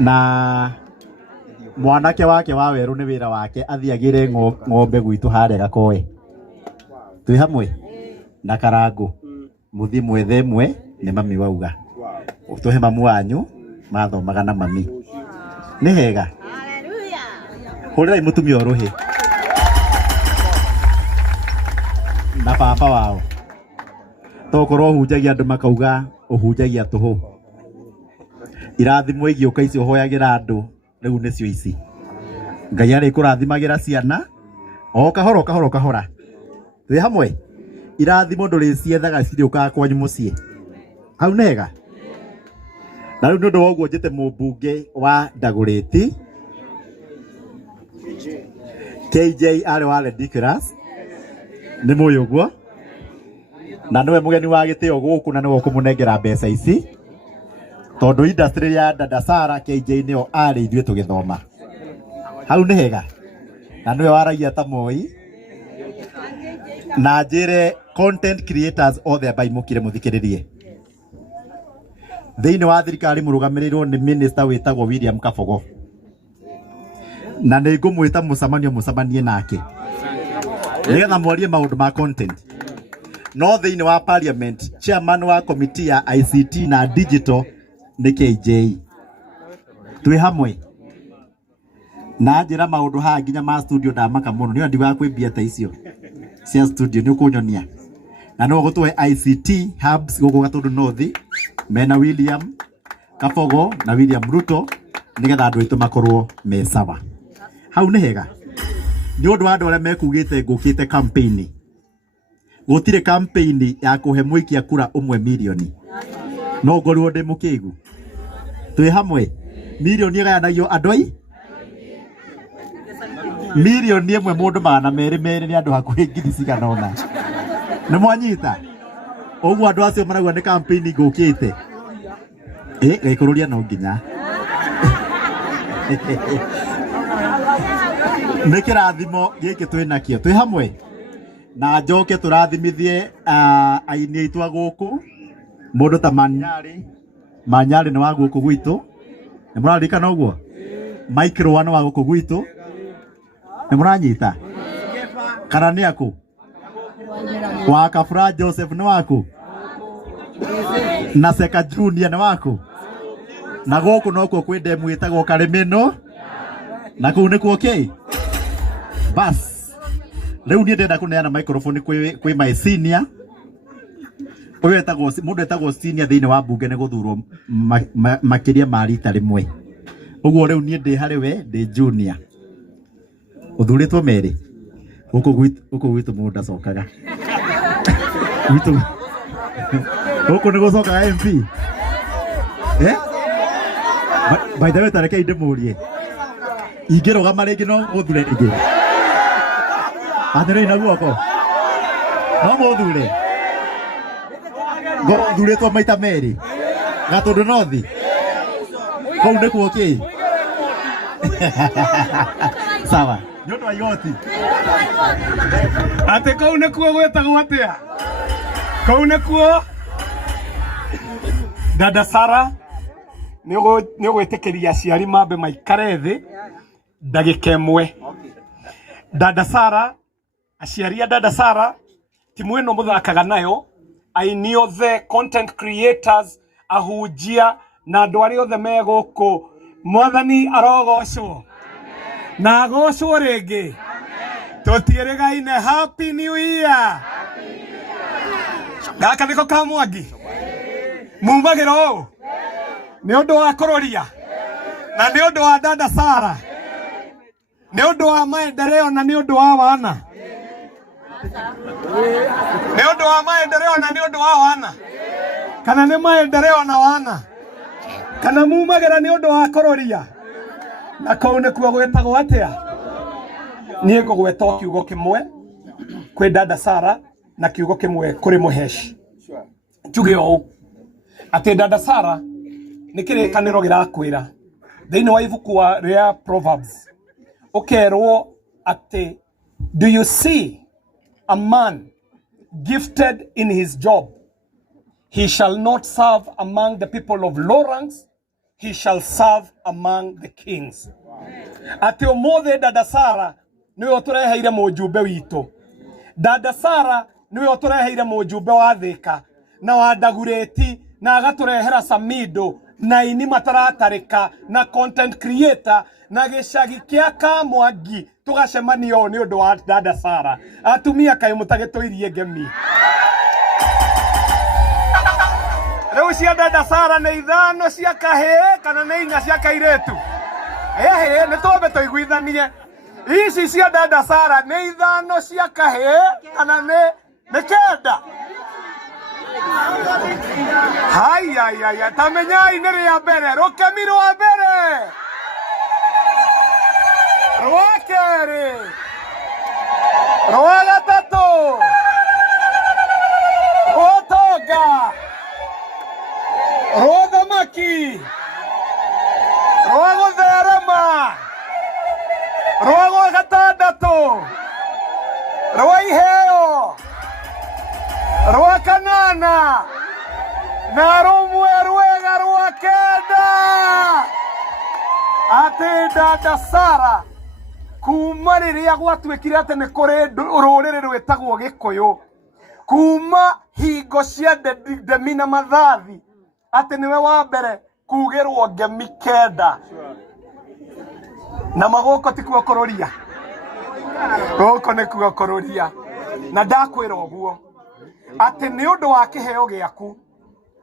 Na mwanake wake wa werũ nĩ wĩra wake athiagĩre ng'ombe gwitũ harĩa Gakoe. Twĩ hamwe na Karangũ mũthi mwethe mwe nĩ mami wauga ũtũhe mamu wanyu mathomaga na mami. Nĩ hega. Haleluya. Hũrĩrai mũtumia ũrũhĩ na baba wao. Tokorwo ũhunjagia andũ makauga ũhunjagia tũhũ. Irathimo igĩũka icio ũhoyagĩra andũ, rĩu nĩcio ici. Ngai arĩkũrathimagĩra ciana o kahora kahora kahora. Twĩ hamwe. Irathimo ndũrĩciethaga cirĩũkaga kwanyu mũciĩ. Hau nĩ hega. Na rĩu nĩ ũndũ wa ũguo njĩte mũmbunge wa Ndagũrĩti KJ arĩ wa Ridiculous, nĩ mũĩ ũguo, na nĩwe mũgeni wa gĩtĩo gũkũ, na nĩwe ũkũmũnengera mbeca ici, tondũ industry ya dada Sara KJ nĩyo arĩ ithuĩ tũgĩthoma. Hau nĩ hega. Na nĩwe waragia ta moi, na njĩre content creators othe baimũkire mũthikĩrĩrie. Thĩinĩ wa thirikari mũrũgamĩrĩirwo nĩ minister wĩtagwo William Kabogo, na nĩ ngũmwĩta mũcemanie nake nĩgetha mwarie maũndũ ma content. No thĩinĩ wa parliament chairman wa committee ya ICT na digital nĩ KJ. Twĩ hamwe. Na njĩra maũndũ haha nginya ma studio ndamaka mũno, nĩyo ndiga kwĩmbia ta icio cia studio nĩ ũkũnyonia. Na no gũtũhe ICT hubs gũkũ Gatũndũ North mena William Kabogo na William Ruto, nĩgetha andũ aitũ makorwo me sawa. Hau nĩ hega. Nĩ ũndũ wa andũ arĩa mekugĩte ngũkĩte campaign. Gũtirĩ campaign ya kũhe mũikia kura ũmwe milioni. No ngorwo ndĩ mũkĩgu. Twĩ hamwe. Milioni ĩgayanagio andũ ai. Milioni ĩmwe mũndũ magana merĩ nĩ andũ hakuhĩ ngiri cigana ũna. Nĩ mwanyita. Ũguo andũ acio marauga nĩ campaign ngũkĩte. Gaikũrũria no nginya. Nĩ kĩrathimo gĩkĩ twĩ nakĩo. Twĩ hamwe. na njoke turathimithie aini aitu aguku mundu ta Manyari ni wa guku gwitu ni murarikana uguo Micro wana wa guku gwitu ni muranyita kana ni aku wa Kafura Joseph ni waku na Seka Junior ni waku na guku nokuo kwi ndemu itagwo Karimino na kuu ni ku okay bas riu ni ndenda kuneana microphone kwi my senior uyu etagwo mundu etagwo senior thiini wa bunge ni guthurwo makiria ma rita rimwe uguo riu ni ndi hari we ndi junior uthuritwo meri guku gwitu mundu ndacokaga gwitu guku ni gucokaga MP by the way tareke inde murie ingirugama ringi no guthure ringi athere ina guoko no muthure thuretwo maita meri gatundu nothi kou ni ku okay sawa nyondo wa igoti ate kou ni kuo gwetagwo atia kou ni kuo dada Sara ni gwitikiria aciari mambe maikare thi ndagika imwe dada Sara aciari dada Sara timu ino muthakaga nayo aini othe content creators ahujia na andu ari othe me guku mwathani arogocwo na agocwo ringi tutieregaine happy new year gaka niko ka Mwangi mumagira u ni undu wa kuroria na ni undu wa dada Sara ni undu wa maendeleo na ni undu wa wana ni undu wa maendeleo na ni undu wa wana kana ni maendeleo na wana kana mumagira ni undu wa kuroria na kou ni kuo gwetagwo atia ni ngugweta kiugo kimwe kwi dada Sara na kiugo kimwe kuri Muhesh njuge o ati dada Sara ni kirikaniro girakwira thiini wa ibuku wa ria Proverbs ukerwo ati do you see a man gifted in his job, he shall not serve among the people of low ranks, he shall serve among the kings. Ati omothe dada Sara niwe utureheire mujumbe witu. Dada Sara niwe utureheire mujumbe wa Thika na wa Dagureti na agaturehera Samido na ini mataratarika na content creator na gicagi kia Kamwangi tugacemania ni undu wa dada Sara atumia kai mutagitwirie ngemi riu cia dada Sara ni ithano cia kahii kana ni inya cia kairetu ni twambe tuiguithanie ici cia dada Sara ni ithano cia kahii kana ni kenda hai tamenyai ni ria mbere rukemi rwa mbere rwa keri rwa gatatu rwa toga rwa thamaki rwa gutherema rwa gwa gatandatu rwa iheo rwa kanana na rumwe rwega rwa kenda ati dada Sara kuma riria gwatuikire ati ni kuri ruriri rwetagwo Gikuyu kuma hingo cia ndemi na mathathi ati niwe wa mbere kugirwo ngemi kenda na magoko tikuo kuroria goko ni kuo kuroria na ndakwira uguo ati ni undu wa kiheo giaku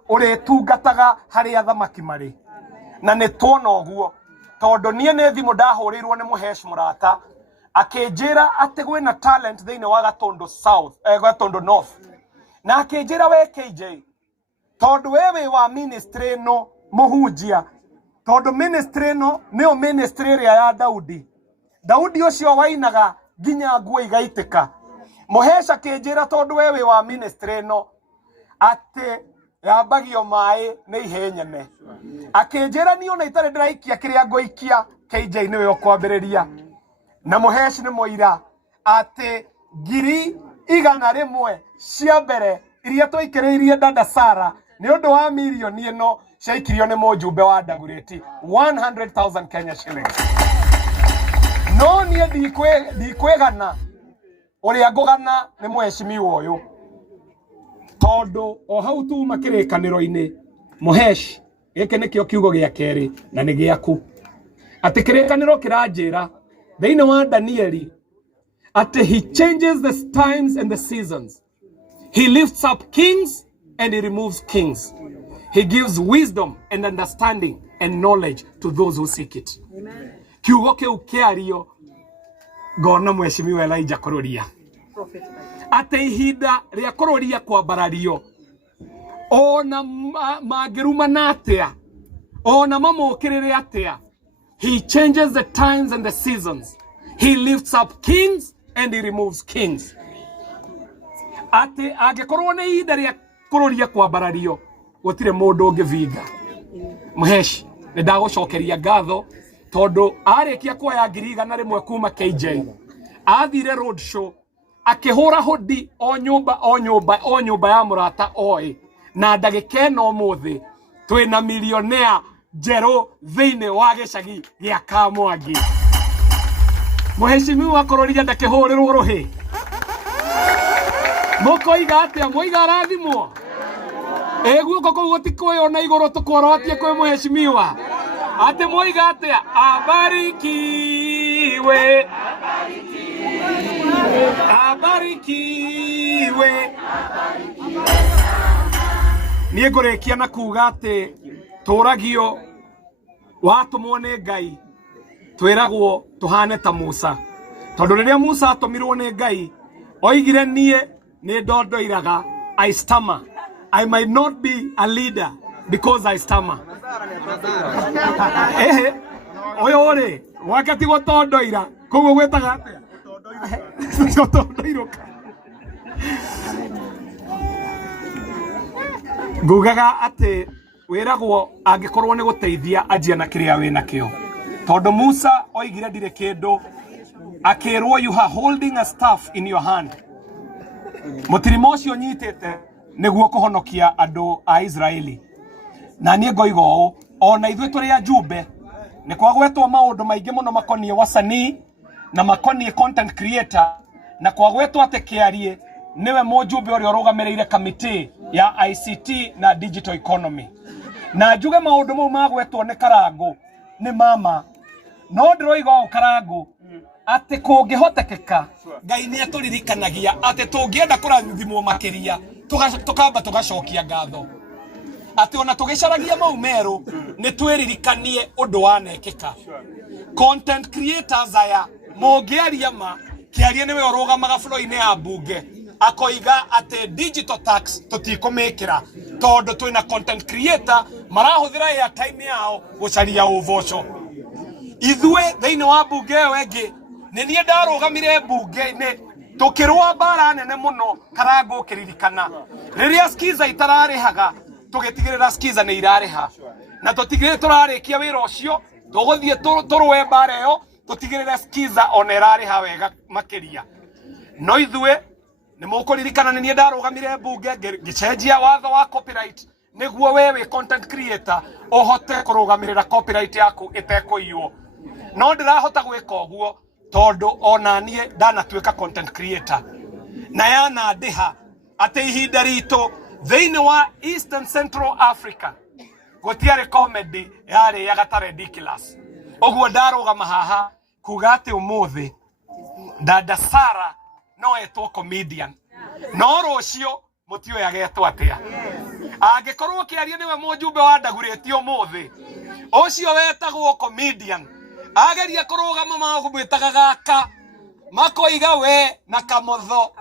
uritungataga hari athamaki mari na ni tuona uguo tondu nie ne thimu ndahurirwo ni Muhesh murata akinjira ati gwina talent thiini wa Gatundu South Gatundu North na akinjira we KJ tondu wewe wa ministry no muhunjia tondu ministry no nio ministry ria ya Daudi ucio wainaga ginya nguo igaitika Muhesh akinjira tondu wewe wa ministry no ati yambagio mai ni ihenyene akinjira ni ona itare ndiraikia kiria ngoikia KJ niwe ukwambiriria na Muhesh ni moira ati ngiri igana rimwe cia mbere iria twaikiriirie dada Sara ni undu wa milioni ino ciaikirio ni mujumbe wa Dagoretti 100,000 Kenya shillings. No nie ndikwegana uria ngugana ni mheshimiwa uyu tondu o hau tu makirikaniro-ini Muhesh giki nikio kiugo gia keri na ni giaku ati kirikaniro kiranjira thiini wa Danieli ati he changes the times and the seasons. He lifts up kings and he removes kings. He gives wisdom and understanding and knowledge to those who seek it. Amen. Kiugo kiu kiario ngona mheshimiwa Elijah Kururia ati ihinda ria kururia kwa barario ona magiruma atia ona mamukirire atia. He changes the times and the seasons. He lifts up kings and he removes kings. Ati agikorwo ni ihinda ria kururia kwa barario gutire mundu ungivinga. Muhesh ni ndagucokeria ngatho tondu arikia kuoya 100,000 kuma KJ athire road show akihura hodi o nyumba ya murata oi na ndagika no muthi twina millionaire njeru thiini wa gicagi gia Kamwangi. Mheshimiwa Kururia ndakihurirwo ruhi mukoiga atia muiga rathimwo guoko kuu gutikoyona iguru tukworotie kwi mheshimiwa ati muiga atia abarikiwe abarikiwe. Nie ngurikia na kuga ati turagio watumwo ni Ngai twiragwo tuhane ta Musa tondu riria Musa atumirwo ni Ngai oigire nie ni ndondoiraga I stammer. I might not be a leader because I stammer. Oyo ri wakati gutondoira koguo gwetaga atia gutondoiruka ngugaga ati wiragwo angikorwo ni guteithia ajia na kiria wina kio tondu Musa oigire ndire kindu akirwo you are holding a staff in your hand. Mutirimo ucio nyitete niguo kuhonokia andu a Israeli na nie ngoiga uu ona ithuĩ tũrĩ ajumbe nĩ kwagwetwo maũndũ maingĩ mũno makonie wasanii na makonie content creator na kwagwetwo atĩ Kĩarie niwe mũjumbe ũrĩa ũrũgamĩrĩire committee ya ICT na digital economy na njuge maũndũ mau magwetwo nĩ Karangũ nĩ mama no ndĩroiga o Karangũ atĩ kũngĩhotekeka Ngai nĩ atũririkanagia atĩ tũngĩenda kũrathimwo makĩria tukamba tugacokia ngatho ati ona tugicaragia mau meru ni twiririkanie undu wanekeka. Content creators aya mongiaria ma Kĩarie niwe urugamaga flow-ini ya bunge akoiga ati digital tax tutikumikira tondu twina content creator marahuthira ya time yao gucaria uvoco. Ithue thiini wa bunge wengi ni nie ndarugamire bunge-ini tukirwa bara nene muno Karangũ kiririkana riria skiza itararihaga tugetigirira skiza ni irariha na tutigire turarikia wira ucio tuguthie turwe bara yo tutigirire skiza onerariha wega makiria. No ithue ni mukuririkana ni nie ndarugamire bunge gicenjia watho wa copyright niguo wewe content creator uhote kurugamirira copyright yaku itekuiywo. No ndirahota gwika uguo tondu ona nie ndanatuika content creator na yana ndiha ati ihinda ritu thiini wa Eastern Central Africa gutiare comedy yari ya gatare ridiculous. Oguo ndarugama haha kuga ati umuthi dada Sara no etwo comedian no rucio mutio yagetwo atia angikorwo Kĩarie niwe mujumbe wa Dagoretti umuthi ucio wetagwo comedian ageria kurugama magumwitaga gaka makoiga we na kamotho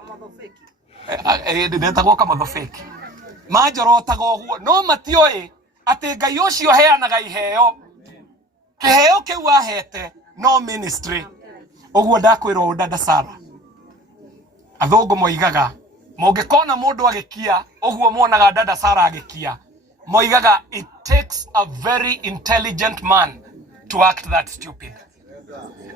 ndetagwo kamotho fake majorotaga uguo no matioi ati Ngai ucio heanaga iheo kiheo kiu ahete no ministry. Uguo ndakwirwo dada Sara athungu moigaga mungikona mundu agikia uguo muonaga dada Sara agikia moigaga it takes a very intelligent man to act that stupid.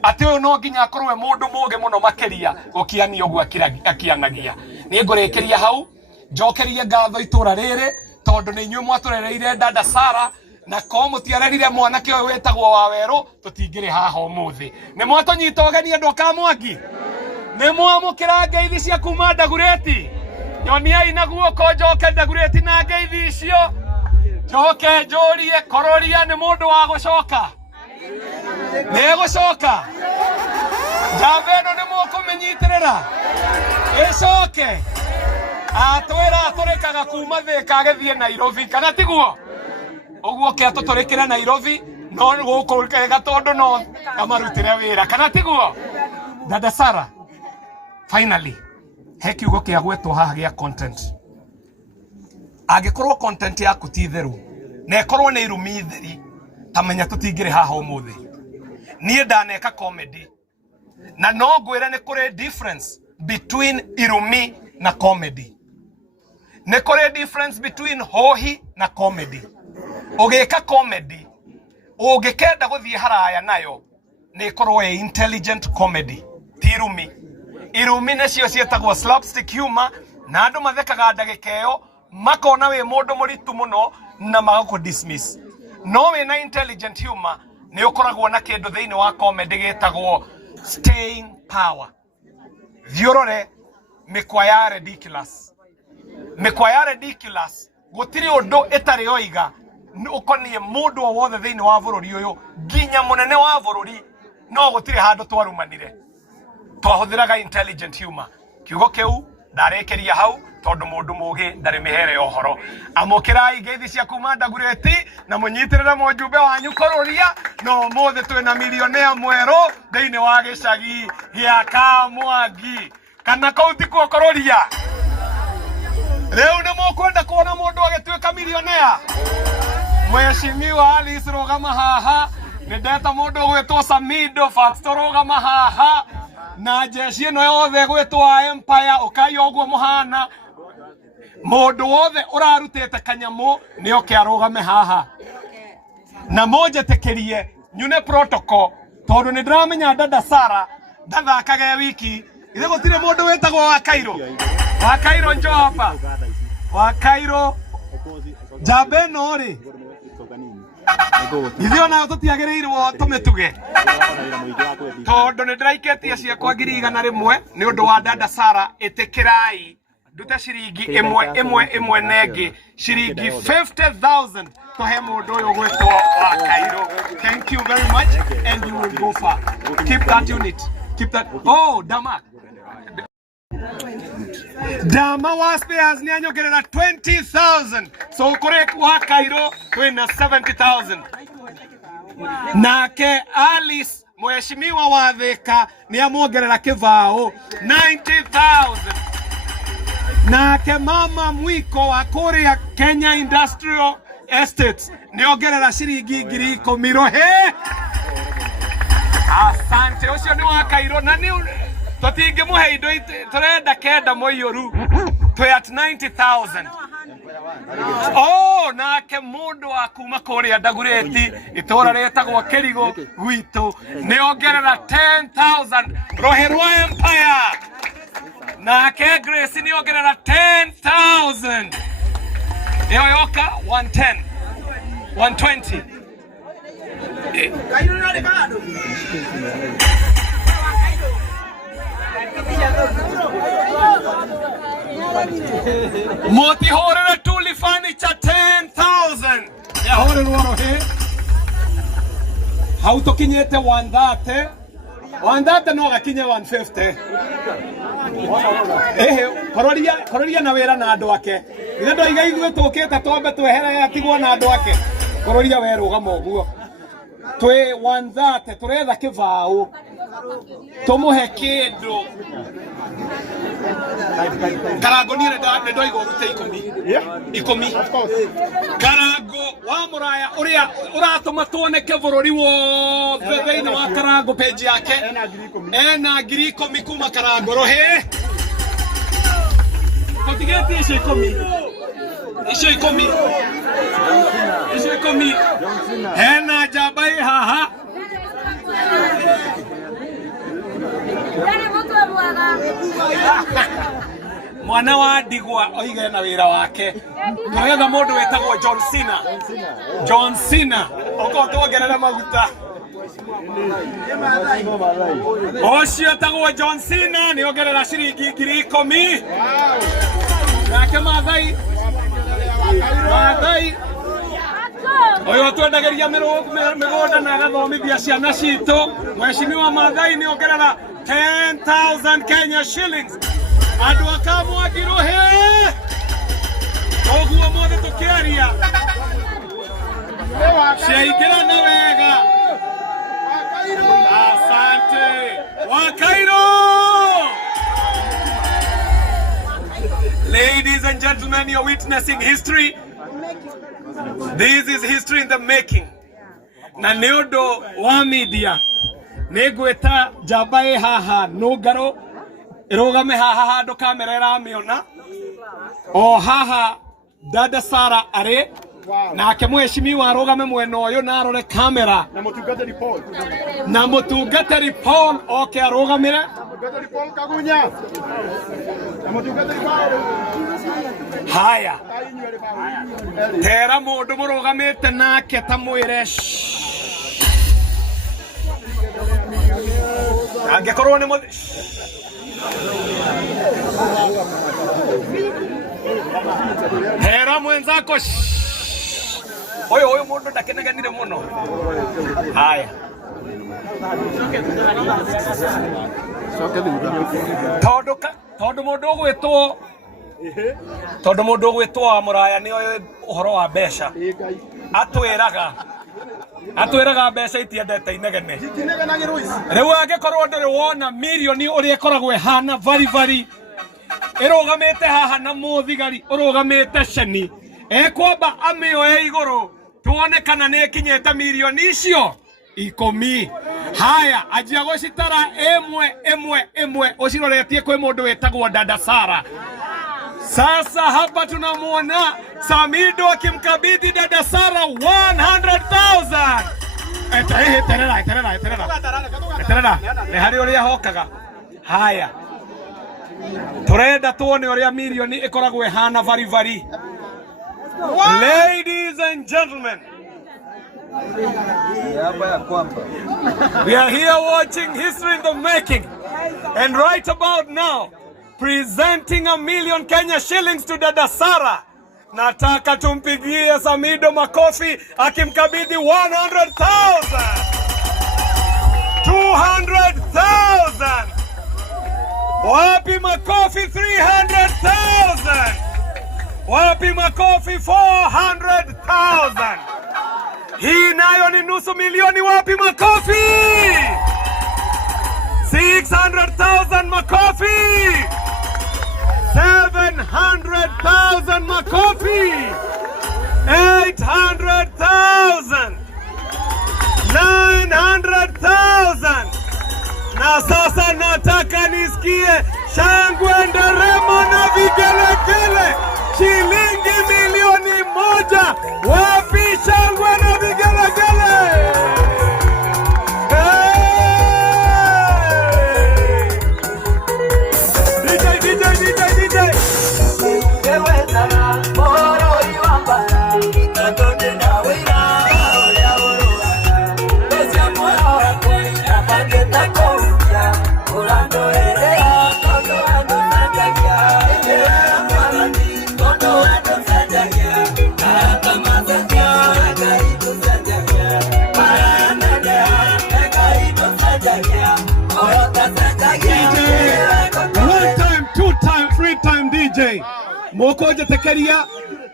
ati uyu no nginya akorwe mundu muge muno makiria gukiania uguo akianagia. Ni ngurekeria hau njokerie ngatho itura riri tondu ni inyuĩ mwaturereire dada Sara na ko mutiarerire mwanake uyu wetagwo Waweru tutingiri haha umuthi. Ni mwatunyita ugeni andu ka Mwangi, ni mwamukira ngeithi cia kuma Ndagureti. Nyoniai na guoko njoke Ndagureti na ngeithi icio. Njoke njurie Kororia ni mundu wa gucoka, ni gucoka. Njamba ĩno nĩ mũkũmĩnyitĩrĩra ĩcoke. Atwĩra atũrĩkaga kuma Thĩka agĩthiĩ Nairobi, kana tiguo? Ũguo ke atũtũrĩkĩre Nairobi no gũkũ kega tondũ no amarutĩre wĩra, kana tiguo? Dada Sara, finally he kiugo kĩa gwetwo haha gĩa content. Angĩkorwo content yaku ti theru na ĩkorwo nĩ irumi theri, tamenya tũtingĩrĩ haha ũmũthĩ. Niĩ ndaneka comedy na no ngwĩre nĩ kũrĩ difference between irumi na comedy. Nĩ kũrĩ difference between hohi na comedy. Ũgĩka comedy ũngĩkenda gũthiĩ haraya nayo nĩ ĩkorwo ĩ intelligent comedy, ti irumi. Irumi nĩcio ciĩtagwo slapstick humor na andũ mathekaga ndagĩka ĩyo makona wĩ mũndũ mũritũ mũno na magakũ dismiss. No wĩna intelligent humor nĩ ũkoragwo na kĩndũ thĩinĩ wa comedy gĩtagwo staying power. Thiũrore mĩkwa ya ridiculous. Mĩkwa ya ridiculous gũtirĩ ũndũ ĩtarĩ oiga ũkoniĩ mũndũ o wothe thĩinĩ wa bũrũri ũyũ nginya mũnene wa bũrũri, no gũtirĩ handũ twarumanire twahũthĩraga intelligent humor. Kiugo kĩu ndarekeria hau tondu mundu mugi ndari mihere ohoro. Amukirai ngeithi cia kuma Ndagureti na munyitirire mujumbe wanyu Kororia no mothe twina milionea mweru thiini wa gicagi gia ka Mwangi kana kauti kwa Kororia. Leo ni mukwenda kuona mundu agituika milionea. Mheshimiwa Alice Rugama haha nindeta mundu gwitwo Samido Factor Rugama haha na jeshi ino yothe gwitwa Empire ukai oguo muhana mundu wothe urarutete kanyamu ni oke arugame haha na monjetekerie nyune protocol tondu ni ndramenya dada Sara ndathakage wiki ithe gutire mundu wetagwo wa Kairo njo hapa wa Kairo jabeno ri ithe ona tutiagirirwo tumituge tondu ni ndiraiketie ciakwa 100 ni undu wa dada Sara itikirai ndute ciringi imwe nengi ciringi 50,000 tuhe mundu uyu gwitwo wa Kairo. Thank you very much and you will go far. Keep that unit. Keep that. Oh, Dama wa spares ni anyogerera 20,000. So correct wa Kairo twina 70,000. Nake Alice Mheshimiwa wa Thika ni amuongerera kivao 90,000. Nake mama Mwiko wa Korea Kenya Industrial Estates ni ongerera ciringi 10,000 rohe. Asante ucio ni wa Kairo na ni tutingi muhe indo turenda kenda moiyoru twi at 90,000. Oh, nake mundu wa kuma Korea Ndagureti itora retagwo Kirigo gwitu ni ongerera 10,000 rohe rwa Empire. Nake Grace ni ongerera 10,000. Iyo yoka 110 120. Kairo nale bado. Moti horera tuli furniture 10,000. Ya horera waro he. Hauto kinyete 130. 130 no gakinye 150. Kororia na wera na andu ake. Ithe ndoiga ithuĩ tũkĩte twambe twehere atigwo na andu ake. Kororia we rũgama ũguo. Twe 130 turetha kivao. Tumuhe kindu. Karango ni ndoiga urute 10. Of course. Karango wa Muraya uria uratuma tuoneke bururi wothe thiini wa Karango page yake. Ena 10,000 kuma Karango rohe. Kotigeti icio 10. Icio 10. Icio 10. Hena jabai haha. mwana wa ndigwa oige na wira wake tugetha mundu wetagwo John Cena. John Cena oko tuongerera maguta ocio tagwo John Cena ni ongerera ciringi 10,000 nake Maathai oyo twendageria migunda na agathomithia ciana citu. Mheshimiwa Maathai ni ongerera 10,000 Kenya shillings. Andu akamwagiruhe oguo mothe tukiaria ciaingirana wega. Asante Wakairo. Ladies and gentlemen, you're witnessing history. This is history in the making. Na niondo wa media negweta jabae haha nugaro irugame haha handu kamera iramiona o haha dada Sara are nake mheshimiwa arugame mwena uyu na arore kamera na mutungatiri Paul oke arugamire haya tera mundu murugamite nake tamwire angekorwo ni tera mwenzako oyo mundu ndakeneganire muno. Haya tondu mundu gwitwo wa Muraya ni oyo uhoro wa mbeca atwiraga mbeca itiendete inegene. Riu angikorwo nduri wona mirioni uria ikoragwo ihana vari irugamite haha na muthigari urugamite ceni ekwamba amioe iguru tuone kana ni kinyete mirioni icio 10. Haya ajia gucitara emwe uciroretie kwi mundu wetagwo dada Sara. Sasa hapa tunamuona Samido akimkabidhi dada Sara 100,000. Terera ni hari uria hokaga. Haya turenda tuone uria mirioni ikoragwo ihana vari. Ladies and gentlemen, we are here watching history in the making, and right about now, presenting 1,000,000 Kenya shillings to dada Sara. Nataka tumpigie Samido makofi akimkabidhi 100,000, 200,000. Wapi makofi 300,000. Wapi makofi 400,000. Hii nayo ni nusu milioni. Wapi makofi 600,000 makofi, 700,000 makofi, 800,000, 900,000. Na sasa nataka nisikie shangwe, nderemo na vigelegele. Shilingi milioni 1. Wapi shangwe na vigelegele? Moko jetekeria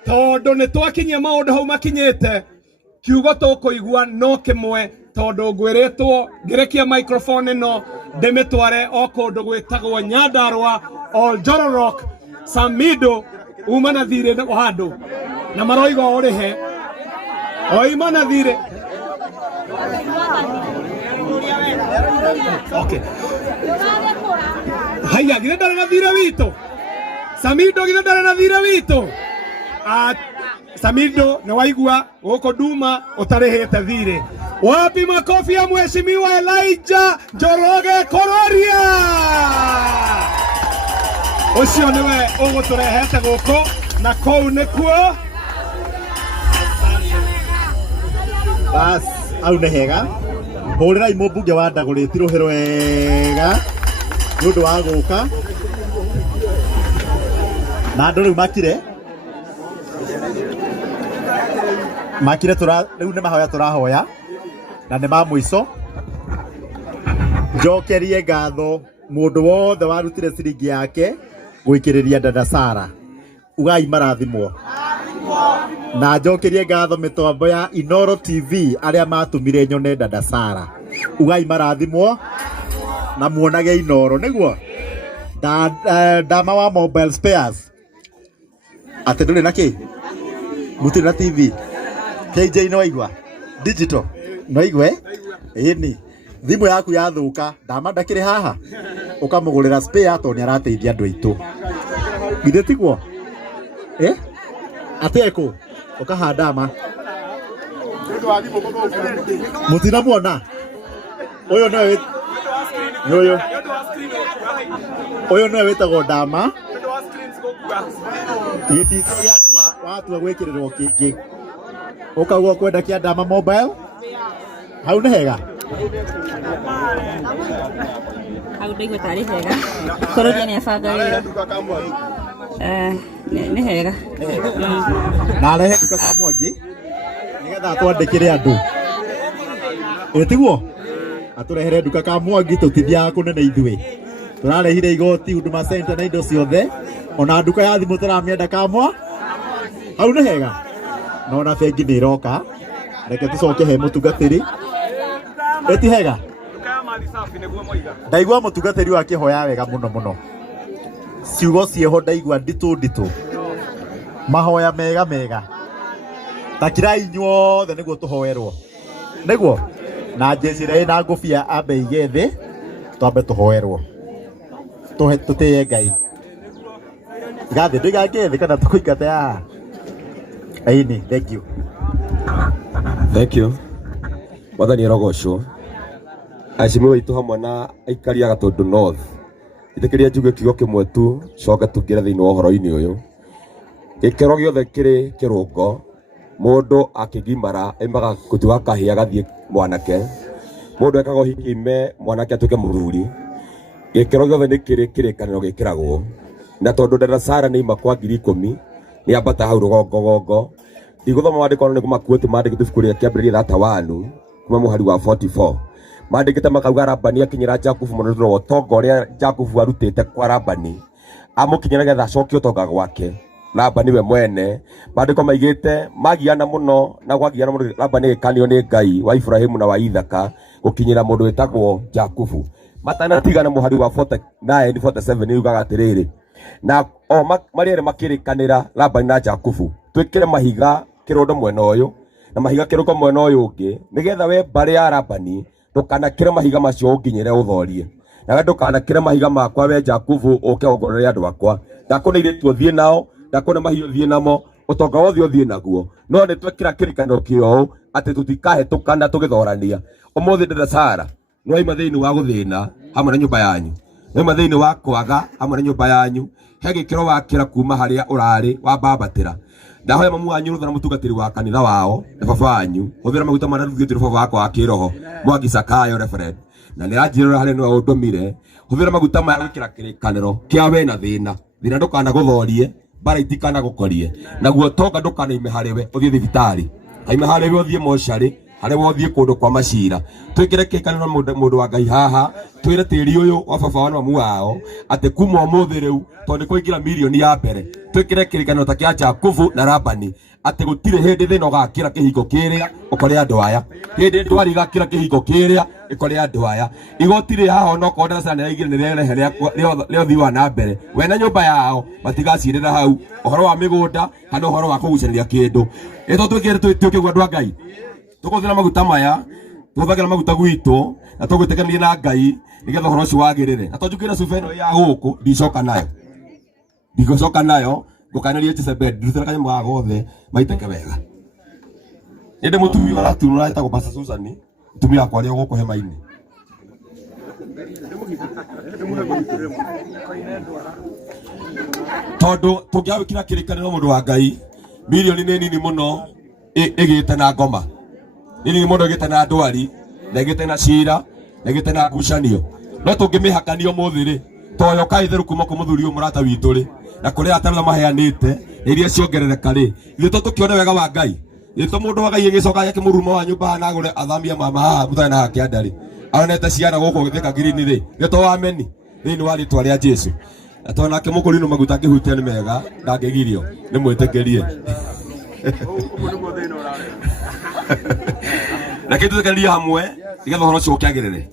tondu ni twakinyia maundu hau makinyite kiugo tukuigua no kimwe tondu ngwiritwo ngirekia microphone no ndimitware o kundu gwitagwo Nyandarua Oljororok. Samido umana thire na handu na maroiga urihe oimana thire. Okay, haya gire ndare na thire wito Samido gire ndare na thire wito Samido na waigua huko Duma utarehete thire. Wapi makofi ya mheshimiwa Elijah Njoroge Kororia. Ucio niwe uguturehete guko na kou nikuo. Bas au nĩ hega hũrĩrai mũmbunge wa Ndagũrĩti rũhĩ wega nĩ ũndũ wa gũka na andũ rĩu makire rĩu nĩ mahoya tũrahoya na nĩ ma mũico. Njokerie ngatho mũndũ wothe warutire ciringi yake gwĩkĩrĩria dada Sarah. Ugai marathimwo. Na njokerie ngatho mĩtambo ya Inoro TV arĩa matũmire nyone dada Sarah. Ugai marathimwo na muonage Inoro nĩguo. Dama wa mobile spares. Ate ndũrĩ na kĩ? Mũtirĩ na TV. KJ no igwa. Digital. No igwe? Ĩni. Thimũ yaku yathũka, Dama ndakĩrĩ haha. Ũkamũgũrĩra spare to nĩ arateithia andũ aitũ. Githĩ tiguo? Ateko ukahanda ma mutina muona uyo no wetagwo Dama iti watu gwĩkĩrĩrwo kĩngĩ ukagwo kwenda kia Dama mobile hau nĩ hega hau ndĩgwo tarĩ hega Kororia nĩ abanga wĩra nĩ hega na arehe duka kamwangi nigetha atwandĩkĩre andũ tiguo atũrehere duka kamwangi tũtithiaga kũnene ithuĩ tũrarehire igoti Huduma Center na indo ciothe ona duka ya thimũ tũramĩenda kamwa hau nĩ hega no na bengi nĩ iroka reke tũcoke he mũtungatĩri ti hega ndaigua mũtungatĩri wa kĩhoya wega mũno ciugo ciĩho ndaigua nditũ mahoya mega takirai inyuothe nĩguo tũhoerwo nĩguo na njĩcire na ngũbia ambe ige thĩ twambe tũhoerwo tũtĩye Ngai gathĩ ndĩgangĩ thĩ kana tũkũingate haha ĩni. Thank you Mwathani arogocwo acimi witũ hamwe na aikari a Gatũndũ North itekeria njuge kiugo kĩmwe tu coka tũngĩra thĩinĩ wa ũhoro-inĩ ũyũ. Gĩkĩro gĩothe kĩrĩ kĩrũngo mũndũ akĩgimara aimaga gũtuĩka kahĩĩ agathiĩ mwanake mũndũ ekaga ũhiki ime mwanake atuĩke mũthuri. Gĩkĩro gĩothe nĩ kĩrĩ kĩrĩkanĩro gĩkĩragwo na tondũ dada Sarah nĩ ima kwa 10,000 nĩ ambata hau rũgongo ndigũthoma maandĩko nĩ kũmakuĩte maandĩkĩtwo ibuku rĩa kĩambĩrĩria 31 kuma mũhari wa 44 maandĩkĩte makauga Labani akinyĩra Jakubu mũnũrũro wa ũtonga ũrĩa Jakubu arutĩte kwa Labani amũkinyĩra getha acokie ũtonga gwake. Labani we mwene maandĩko maigĩte magiana mũno na gwagiana mũno Labani agĩkanio nĩ Ngai wa Ibrahimu na wa Ithaka gũkinyĩra mũndũ wĩtagwo Jakubu. Matanatigana mũhari wa 49-47 yugaga atĩrĩrĩ na marĩerĩ makĩrĩkanĩra Labani na Jakubu twĩkĩre mahiga kĩrondo mwena ũyũ na mahiga kĩrũko mwena ũyũ ũngĩ nĩgetha we mbarĩ ya Labani ndũkanakĩre mahiga macio ũnginyĩre ũthorie na we ndũkanakĩre mahiga makwa we Jakubu ũke ũngorere andũ akwa ndakũna irĩtu ũthiĩ nao ndakũna mahiũ ũthiĩ namo ũtonga wothe ũthiĩ naguo no nĩ twekĩra kĩrĩkanĩro kĩoũ atĩ tũtikahĩtũkana tũgĩthorania. Ũmũthĩ dada Sarah no ima thĩinĩ wa gũthĩna hamwe na nyũmba yanyu no ima thĩinĩ wa kwaga hamwe na nyũmba yanyu he gĩkĩro wakĩra kuma harĩa ũrarĩ wambambatĩra. Ndahoya mamu wanyu rũtha na mũtungatĩri wa kanitha wao na baba wanyu hũthĩra maguta marĩa rugĩtwo baba wakwa wa kĩroho Mwangi Zakayo reverend na nĩ anjĩrĩra harĩa nĩwe ũndũmire hũthĩra maguta maya gwĩkĩra kĩrĩkanĩro kĩa we na thĩna ndũkanagũthorie bara itikanagũkorie naguo ũtonga ndũkanaime harĩwe ũthiĩ thibitarĩ aime harĩwe ũthiĩ mocarĩ harĩa wothiĩ kũndũ kwa macira twĩkĩre kĩrĩkanĩro mũndũ wa Ngai haha twĩre tĩri ũyũ wa baba wa mamu wao atĩ kuma ũmũthĩ rĩu tondũ kũingĩra mirioni ya mbere twĩkĩre kĩrĩkanĩro ta kĩa Jakubu na Labani atĩ gũtirĩ hĩndĩ thĩna ũgakĩra kĩhingo kĩrĩa ũkore andũ aya hĩndĩ ndwari igakĩra kĩhingo kĩrĩa ĩkore andũ aya igoti rĩ haha no kodera sana nĩraigire nĩrĩrehe rĩa ũthii wa na mbere we na nyũmba yao matigacirĩra hau ũhoro wa mĩgũnda kana ũhoro wa kũgucanĩria kĩndũ ĩto twĩkĩre twĩkĩgwo andũ a Ngai tũkũthĩra maguta maya tũhũthagĩra maguta gwitũ na tũgwĩtĩkania na Ngai nĩgetha ũhoro ũcio wagĩrĩre na twanjũkĩra cuba ĩno ya gũkũ ndicoka nayo Gukaneria Jezebel ndutira kanya mwa gothe maiteke wega. Ende mutumia aratunura eta ko Pastor Susan, mutumia akwa ri guko hema-ini. Tondu tungiawikira kirikaniro mundu wa Ngai milioni nini muno igite na ngoma. Nini mundu igite na ndwari, na igite na cira, na igite na ngucanio. No tungimihakanio muthiri toyo kaithiru kuma ku muthuri umurata witu ri na kuri atara maheanite iria ciongerereka ri gito tukione wega wa Ngai gito mundu wa Ngai gicoka yake murumo wa nyumba na gure athamia mama haha mutana na hake andari aonete ciana guko githika green ri gito wa meni ni wali twaria Jesu atona ke mukuri no maguta kihutia ni mega ndangegirio ni mwitekerie na kitu tukalia hamwe igetho horo cio kiagirire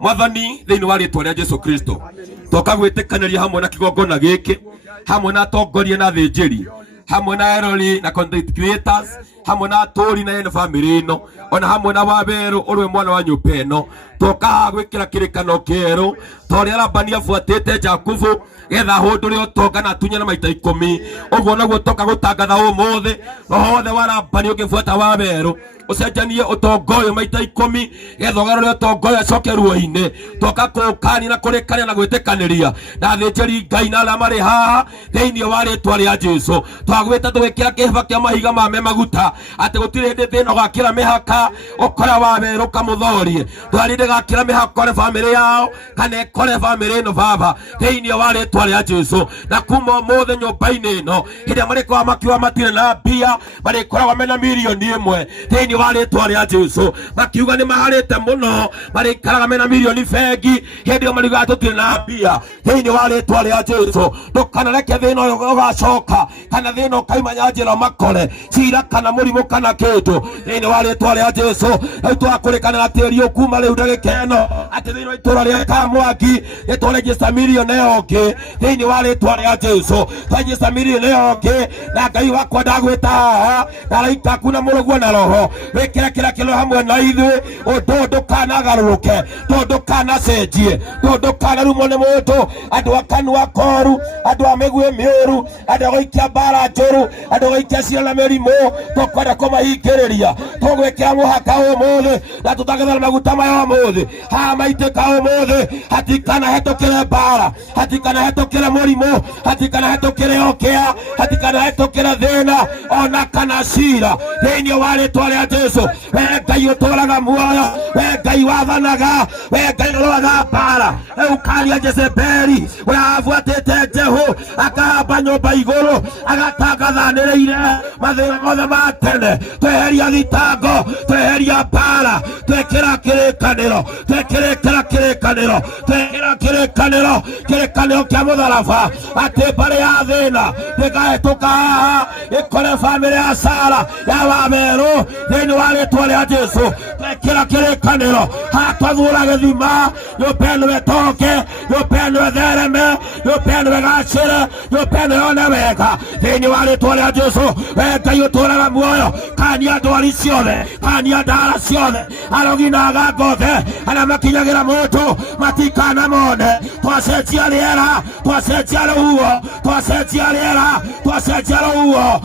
Mwathani thiini wa ritwa ria Jesu Kristo toka gwitikanĩria hamwe na kigongona giki hamwe na atongoria na thinjiri hamwe na erori na content creators hamwe na aturi na ene family ino ona hamwe na waberu urwe mwana wa nyumba ino toka gwikira kirikano kero tori arabani afuatite Jakubu getha hunduri utonga na tunya na maita 10 uguo naguo toka gutangatha umuthe hothe warabani ukifuata waberu ucenjanie utongoyo maita 10 getha ugarure utongoyo acoke ruo-ini toka kukani na kurikania na gwitikaniria na thinjiri Ngai na aria mari haha thiini wa ritwa ria Jesu twagwita twikira kiheba kia mahiga mame maguta ati gutire hindi thina gakira mihaka ukora waberu kamuthorie twarinde gakira mihaka ore family yao kana kore family ino baba thiini wa ritwa ria Jesu na kuma mothe nyumba-ini ino hindi mari kwa makiwa matire na mbia mari koragwo mena milioni 1 thiini wa ritwa ria Jesu makiuga ni maharite muno mari karaga mena milioni bengi hindi mari gatutire na mbia thiini wa ritwa ria Jesu ndukanareke thina uyu ugacoka kana thina ukaimanya njira makore cira kana murimu kana kindu thiini wa ritwa ria Jesu twakurikana tiri ukuma riu ndagikeno ati thiini wa itura ria Kamwangi nitwaregister milioni yongi thiini wa ritwa ria Jesu twaregister milioni yongi na Ngai wakwa ndagwita na raika kuna muruguo na roho wikira kira kilo hamwe na ithui undu ndukanagarũrũke ndukanacenjie ndukanarumo ni mundu andu akanua koru andu a migui miuru andu a guikia mbara njuru andu a guikia ciana mirimu tukwenda kumahingĩrĩria tugwikira muhaka umuthi na tutagetha maguta maya umuthi ha maitĩka umuthi hatikana hetũkĩre mbara hatikana hetũkĩre mũrimũ hatikana hetũkĩre ũkĩa hatikana hetũkĩre thĩna ona kana cira thĩinĩ wa rĩtwa rĩa Jesu we Ngai ũtũũraga muoyo we Ngai wathanaga we Ngai ũroraga mbara ũkaria Jezebeli ũrĩa abuatĩte Jehu akahamba nyũmba igũrũ agatangathanĩrĩire mathĩna mothe ma tene tweheria thitango tweheria mbara twekĩra kĩrĩkanĩro twekĩrĩkĩra kĩrĩkanĩro twekĩra kĩrĩkanĩro kĩrĩkanĩro kĩa mũtharaba atĩ mbarĩ ya thĩna ndĩkahĩtũka haha ĩkore bamĩrĩ ya Sara ya waberu thĩinĩ wa rĩtwa rĩa Jesu twekĩra kĩrĩkanĩro haha twathura gĩthima nyũmba ĩno ĩtoke nyũmba ĩno ĩthereme nyũmba ĩno ĩgacĩre nyũmba ĩno yone wega thĩinĩ wa rĩtwa rĩa Jesu we Ngai ũtũũraga muoyo kania ndwari ciothe kania ndara ciothe arogi na agangothe arĩa makinyagĩra mũndũ matikanamone twacenjia rĩera twacenjia rũhuho twacenjia rĩera twacenjia rũhuho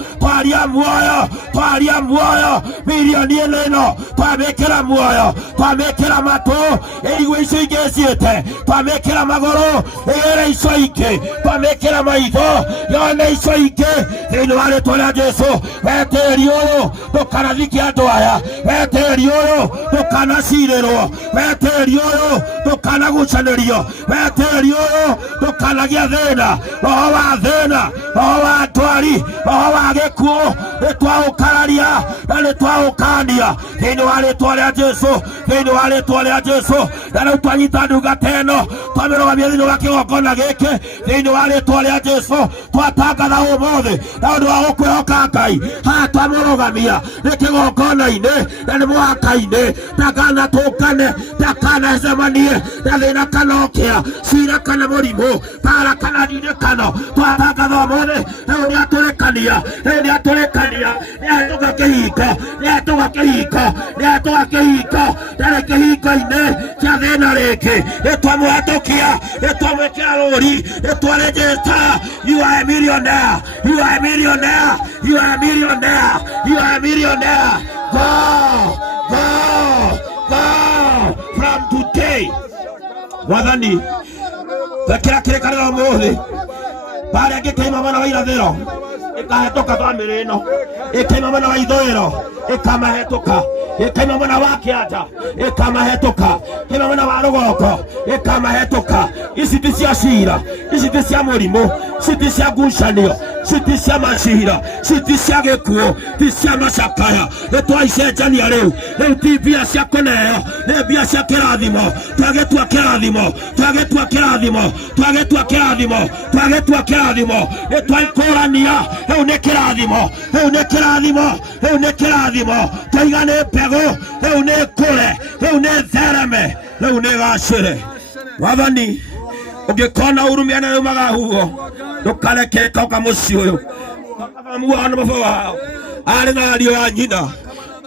twaria muoyo milioni ĩno twamĩkĩra muoyo twamĩkĩra matũ ĩigua icio ingĩ ciĩte twamĩkĩra magũrũ ĩgĩre icio ingĩ twamĩkĩra maitho yone icio ingĩ thĩinĩ wa rĩtwa rĩa Jesu we tĩri ũyũ ndũkanathikie andũ aya we tĩri ũyũ ndũkanacirĩrwo we tĩri ũyũ ndũkanagucanĩrio we tĩri ũyũ ndũkanagia thĩna roho wa thĩna roho wa ndwari roho wa gĩkuũ nĩtwaũkararia na nĩtwaũkania thĩinĩ wa rĩtwa rĩa Jesu thĩinĩ wa rĩtwa rĩa Jesu na rĩu twanyita ndungata ĩno twamĩrũgamia thĩinĩ wa kĩgongona gĩkĩ thĩinĩ wa rĩtwa rĩa Jesu twatangatha ũmũthĩ na ũndũ wa gũkwĩhoka Ngai haha twamũrũgamia nĩ kĩgongona-inĩ na nĩ mũhaka-inĩ ndakanatũngane ndakanacemanie na thĩna kana ũkĩa cira kana mũrimũ mbara kana ndinĩkano twatangatha ũmũthĩ rĩu nĩatũrĩkania nĩatũga kĩhingo nĩatũga kĩhingo nĩarĩ kĩhingo-inĩ kĩa thina riki nitwamuhatukia nitwamwikira ruri nitwaregister. You are a millionaire, you are a millionaire, you are a millionaire, you are a millionaire. Go, go, go from today. Wathani tekira kirikaniro muthi baria ngikaima mwena wa irathiro ikahetoka bamiri ino ikaima mwena wa ithwiro ikamahetoka ikaima mwena wa kianja ikamahetoka ikaima mwena wa rugoko ikamahetoka. Ici ti cia cira, ici ti cia murimu, ici ti cia ngucanio, ici ti cia macira, ici ti cia gikuo, ti cia macakaya. Nitwaicenjania riu ti mbia cia kuneo, ni mbia cia kirathimo. Twagetua kirathimo, twagetua kirathimo, twagetua kirathimo, twagetua kirathimo. Nitwaikurania riu ni kirathimo, riu ni kirathimo, riu ni kirathimo. Twaiga ni mbegu, riu ni kure, riu ni thereme, riu ni gacire. Wathani ungikona urumia na umaga huo ndukareke kauka muci uyu akamuona na baba wao ari na ario ya nyina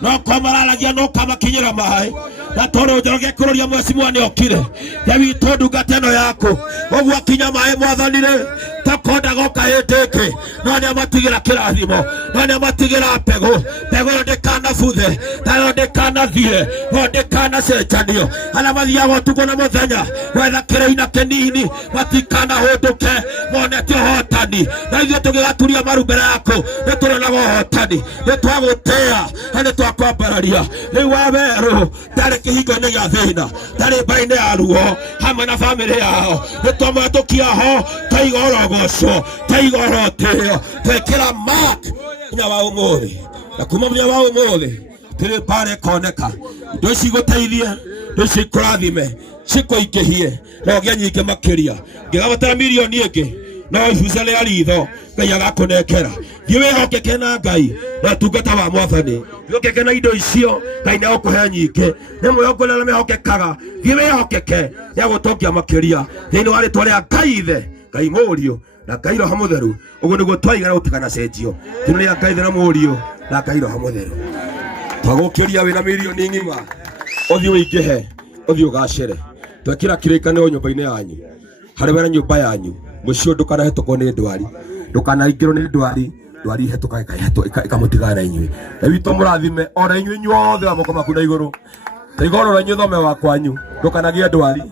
no kwamararagia no kamakinyira mai na toro njoroge kuroria mwecimu ni okire dewi tondu gateno yako ogwa kinya mai mwathanire takonda goka yeteke no ni amatigira kirathimo no ni amatigira pego pego ndekana futhe tayo ndekana thie no ndekana cenjanio ala mathia gotuko na muthenya wetha kireina kenini matikana hunduke monete hotani na ithuĩ tũgĩgaturia maru mbere yako nĩtũronaga hotani nĩtwagũtĩa na nĩtwakwambararia rĩu wawerũ ndarĩ kĩhingo-inĩ gĩa thĩna ndarĩ mbarĩ-inĩ ya ruo hamwe na bamĩrĩ yao nĩtwamũhetũkia ho taiga ũrogoco taiga ũrotĩo twĩkĩra mark nginya wa ũmũthĩ na kuma mũthenya wa ũmũthĩ tĩrĩ mbara ĩkoneka indo ici igũteithie indo ici ikũrathime cikũingĩhie na ũgĩe nyingĩ makĩria ngĩgabatara mirioni ĩngĩ no ibuca rĩa ritho Ngai agakũnengera thiĩ wĩhokeke na Ngai na ũtungata wa Mwathani wĩhokeke na indo icio Ngai nĩagũkũhe nyingĩ nĩ mwĩhoko ũrĩa mehokekaga thiĩ wĩhokeke nĩagũtongia makĩria thĩinĩ wa rĩtwa rĩa Ngai Ithe Ngai Mũriũ na Ngai Roho Mũtheru. Ũguo nĩguo twaiga na gũtikanacenjio thĩinĩ rĩa Ngai Ithe na Mũriũ na Ngai Roho Mũtheru. Twagũkĩria wĩna mirioni ng'ima ũthiĩ ũingĩhe ũthiĩ ũgacĩre twekĩra kĩrĩkanĩro nyũmba-inĩ yanyu harĩ wena nyũmba yanyu mũciĩ ndũkanahetũkwo nĩ ndwari ndũkanaingĩrwo nĩ ndwari ndwari ihetũka ĩkamũtigana na inyuĩ na witũ mũrathime ona inyuĩ inyuothe wa moko maku na igũrũ ta igũrũ na inyuĩ thome wa kwanyu ndũkanagĩe ndwari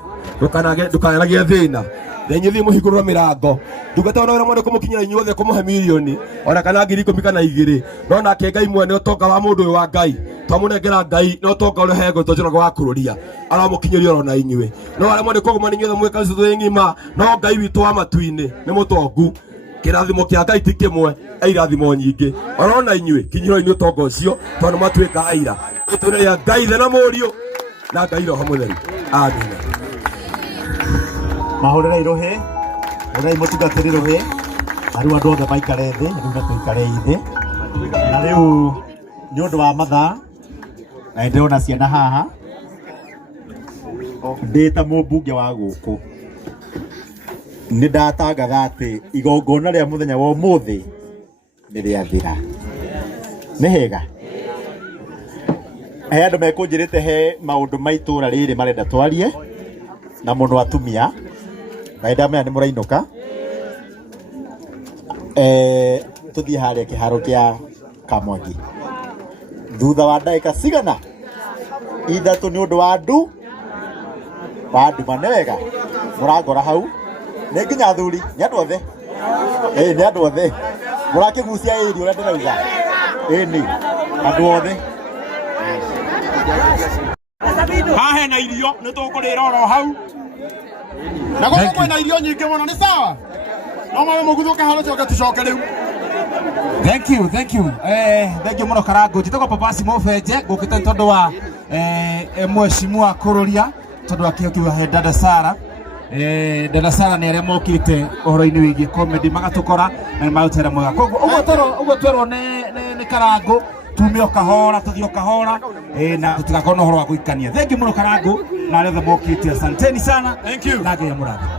ndũkanagĩe thĩna na inyuĩ thiĩ mũhingũrĩrwo mĩrango ndungata ona wĩra mwene kũmũkinyĩra inyuothe kũmũhe mirioni ona kana 10,000 kana 2 no nake Ngai mwene ũtonga wa mũndũ ũyũ wa Ngai twamũnengera Ngai no ũtonga ũrĩa he ngũtũ njoroga wa kũrũria aramũkinyĩria ona inyuĩ no arĩa mwene kũgũma nĩ inyuothe mwĩka citũ ng'ima no Ngai witũ wa matu-inĩ nĩ mũtongu kĩrathimo kĩa Ngai ti kĩmwe irathimo nyingĩ ona inyuĩ kinyĩrwo-inĩ ũtonga ũcio tondũ matuĩka aira rĩtwa rĩa Ngai Ithe na Mũriũ na Ngai Roho Mũtheru. Amina. Mahũrĩra irohe ũrĩa mũtungatĩri rohe arĩ andũ othe maikare thĩ rĩu na tũikare thĩ na rĩu nĩ ũndũ wa mathaa na ndĩrona ciana haha ndĩ ta mũmbunge wa gũkũ nĩ ndatangatha atĩ igongona rĩa mũthenya wa ũmũthĩ nĩ rĩathira nĩ hega he andũ mekũnjĩrĩte he maũndũ ma itũũra rĩrĩ marenda twarie na mũno atumia na ndamenya nĩ mũrainũka tũthiĩ harĩa kĩharo kĩa Kamwangi thutha wa ndagĩka cigana ithatũ nĩ ũndũ wa nduma nĩ wega mũrangora hau nĩ nginya athuri nĩ andũ othe nĩ andũ othe mũrakĩgucia ĩri ũrĩa ndĩrauga nĩ andũ othe haha hena irio nĩ tũkũrĩra oro hau na gũkũ kwĩna irio nyingĩ mũno nĩ sawa no mawe mũguthũke hano tucoke rĩu. Thank you thank you mũno Karangũ njĩtagwo Papasi Mũbenje ngũkĩte tondũ wa mheshimiwa kũrũria tondũ wa kĩo kĩu Dada Sarah Dada Sarah nĩ arĩa mokĩte ũhoro-inĩ wĩgiĩ comedy magatũkora na marutĩra mwega koguo ũguo twerwo nĩ Karangũ tume o kahora tũthiĩ o kahora na tũtigakorwo na ũhoro wa gũikania. Thank you mũno Karangũ na arĩa othe mokĩte asanteni sana na Ngai amũrathime.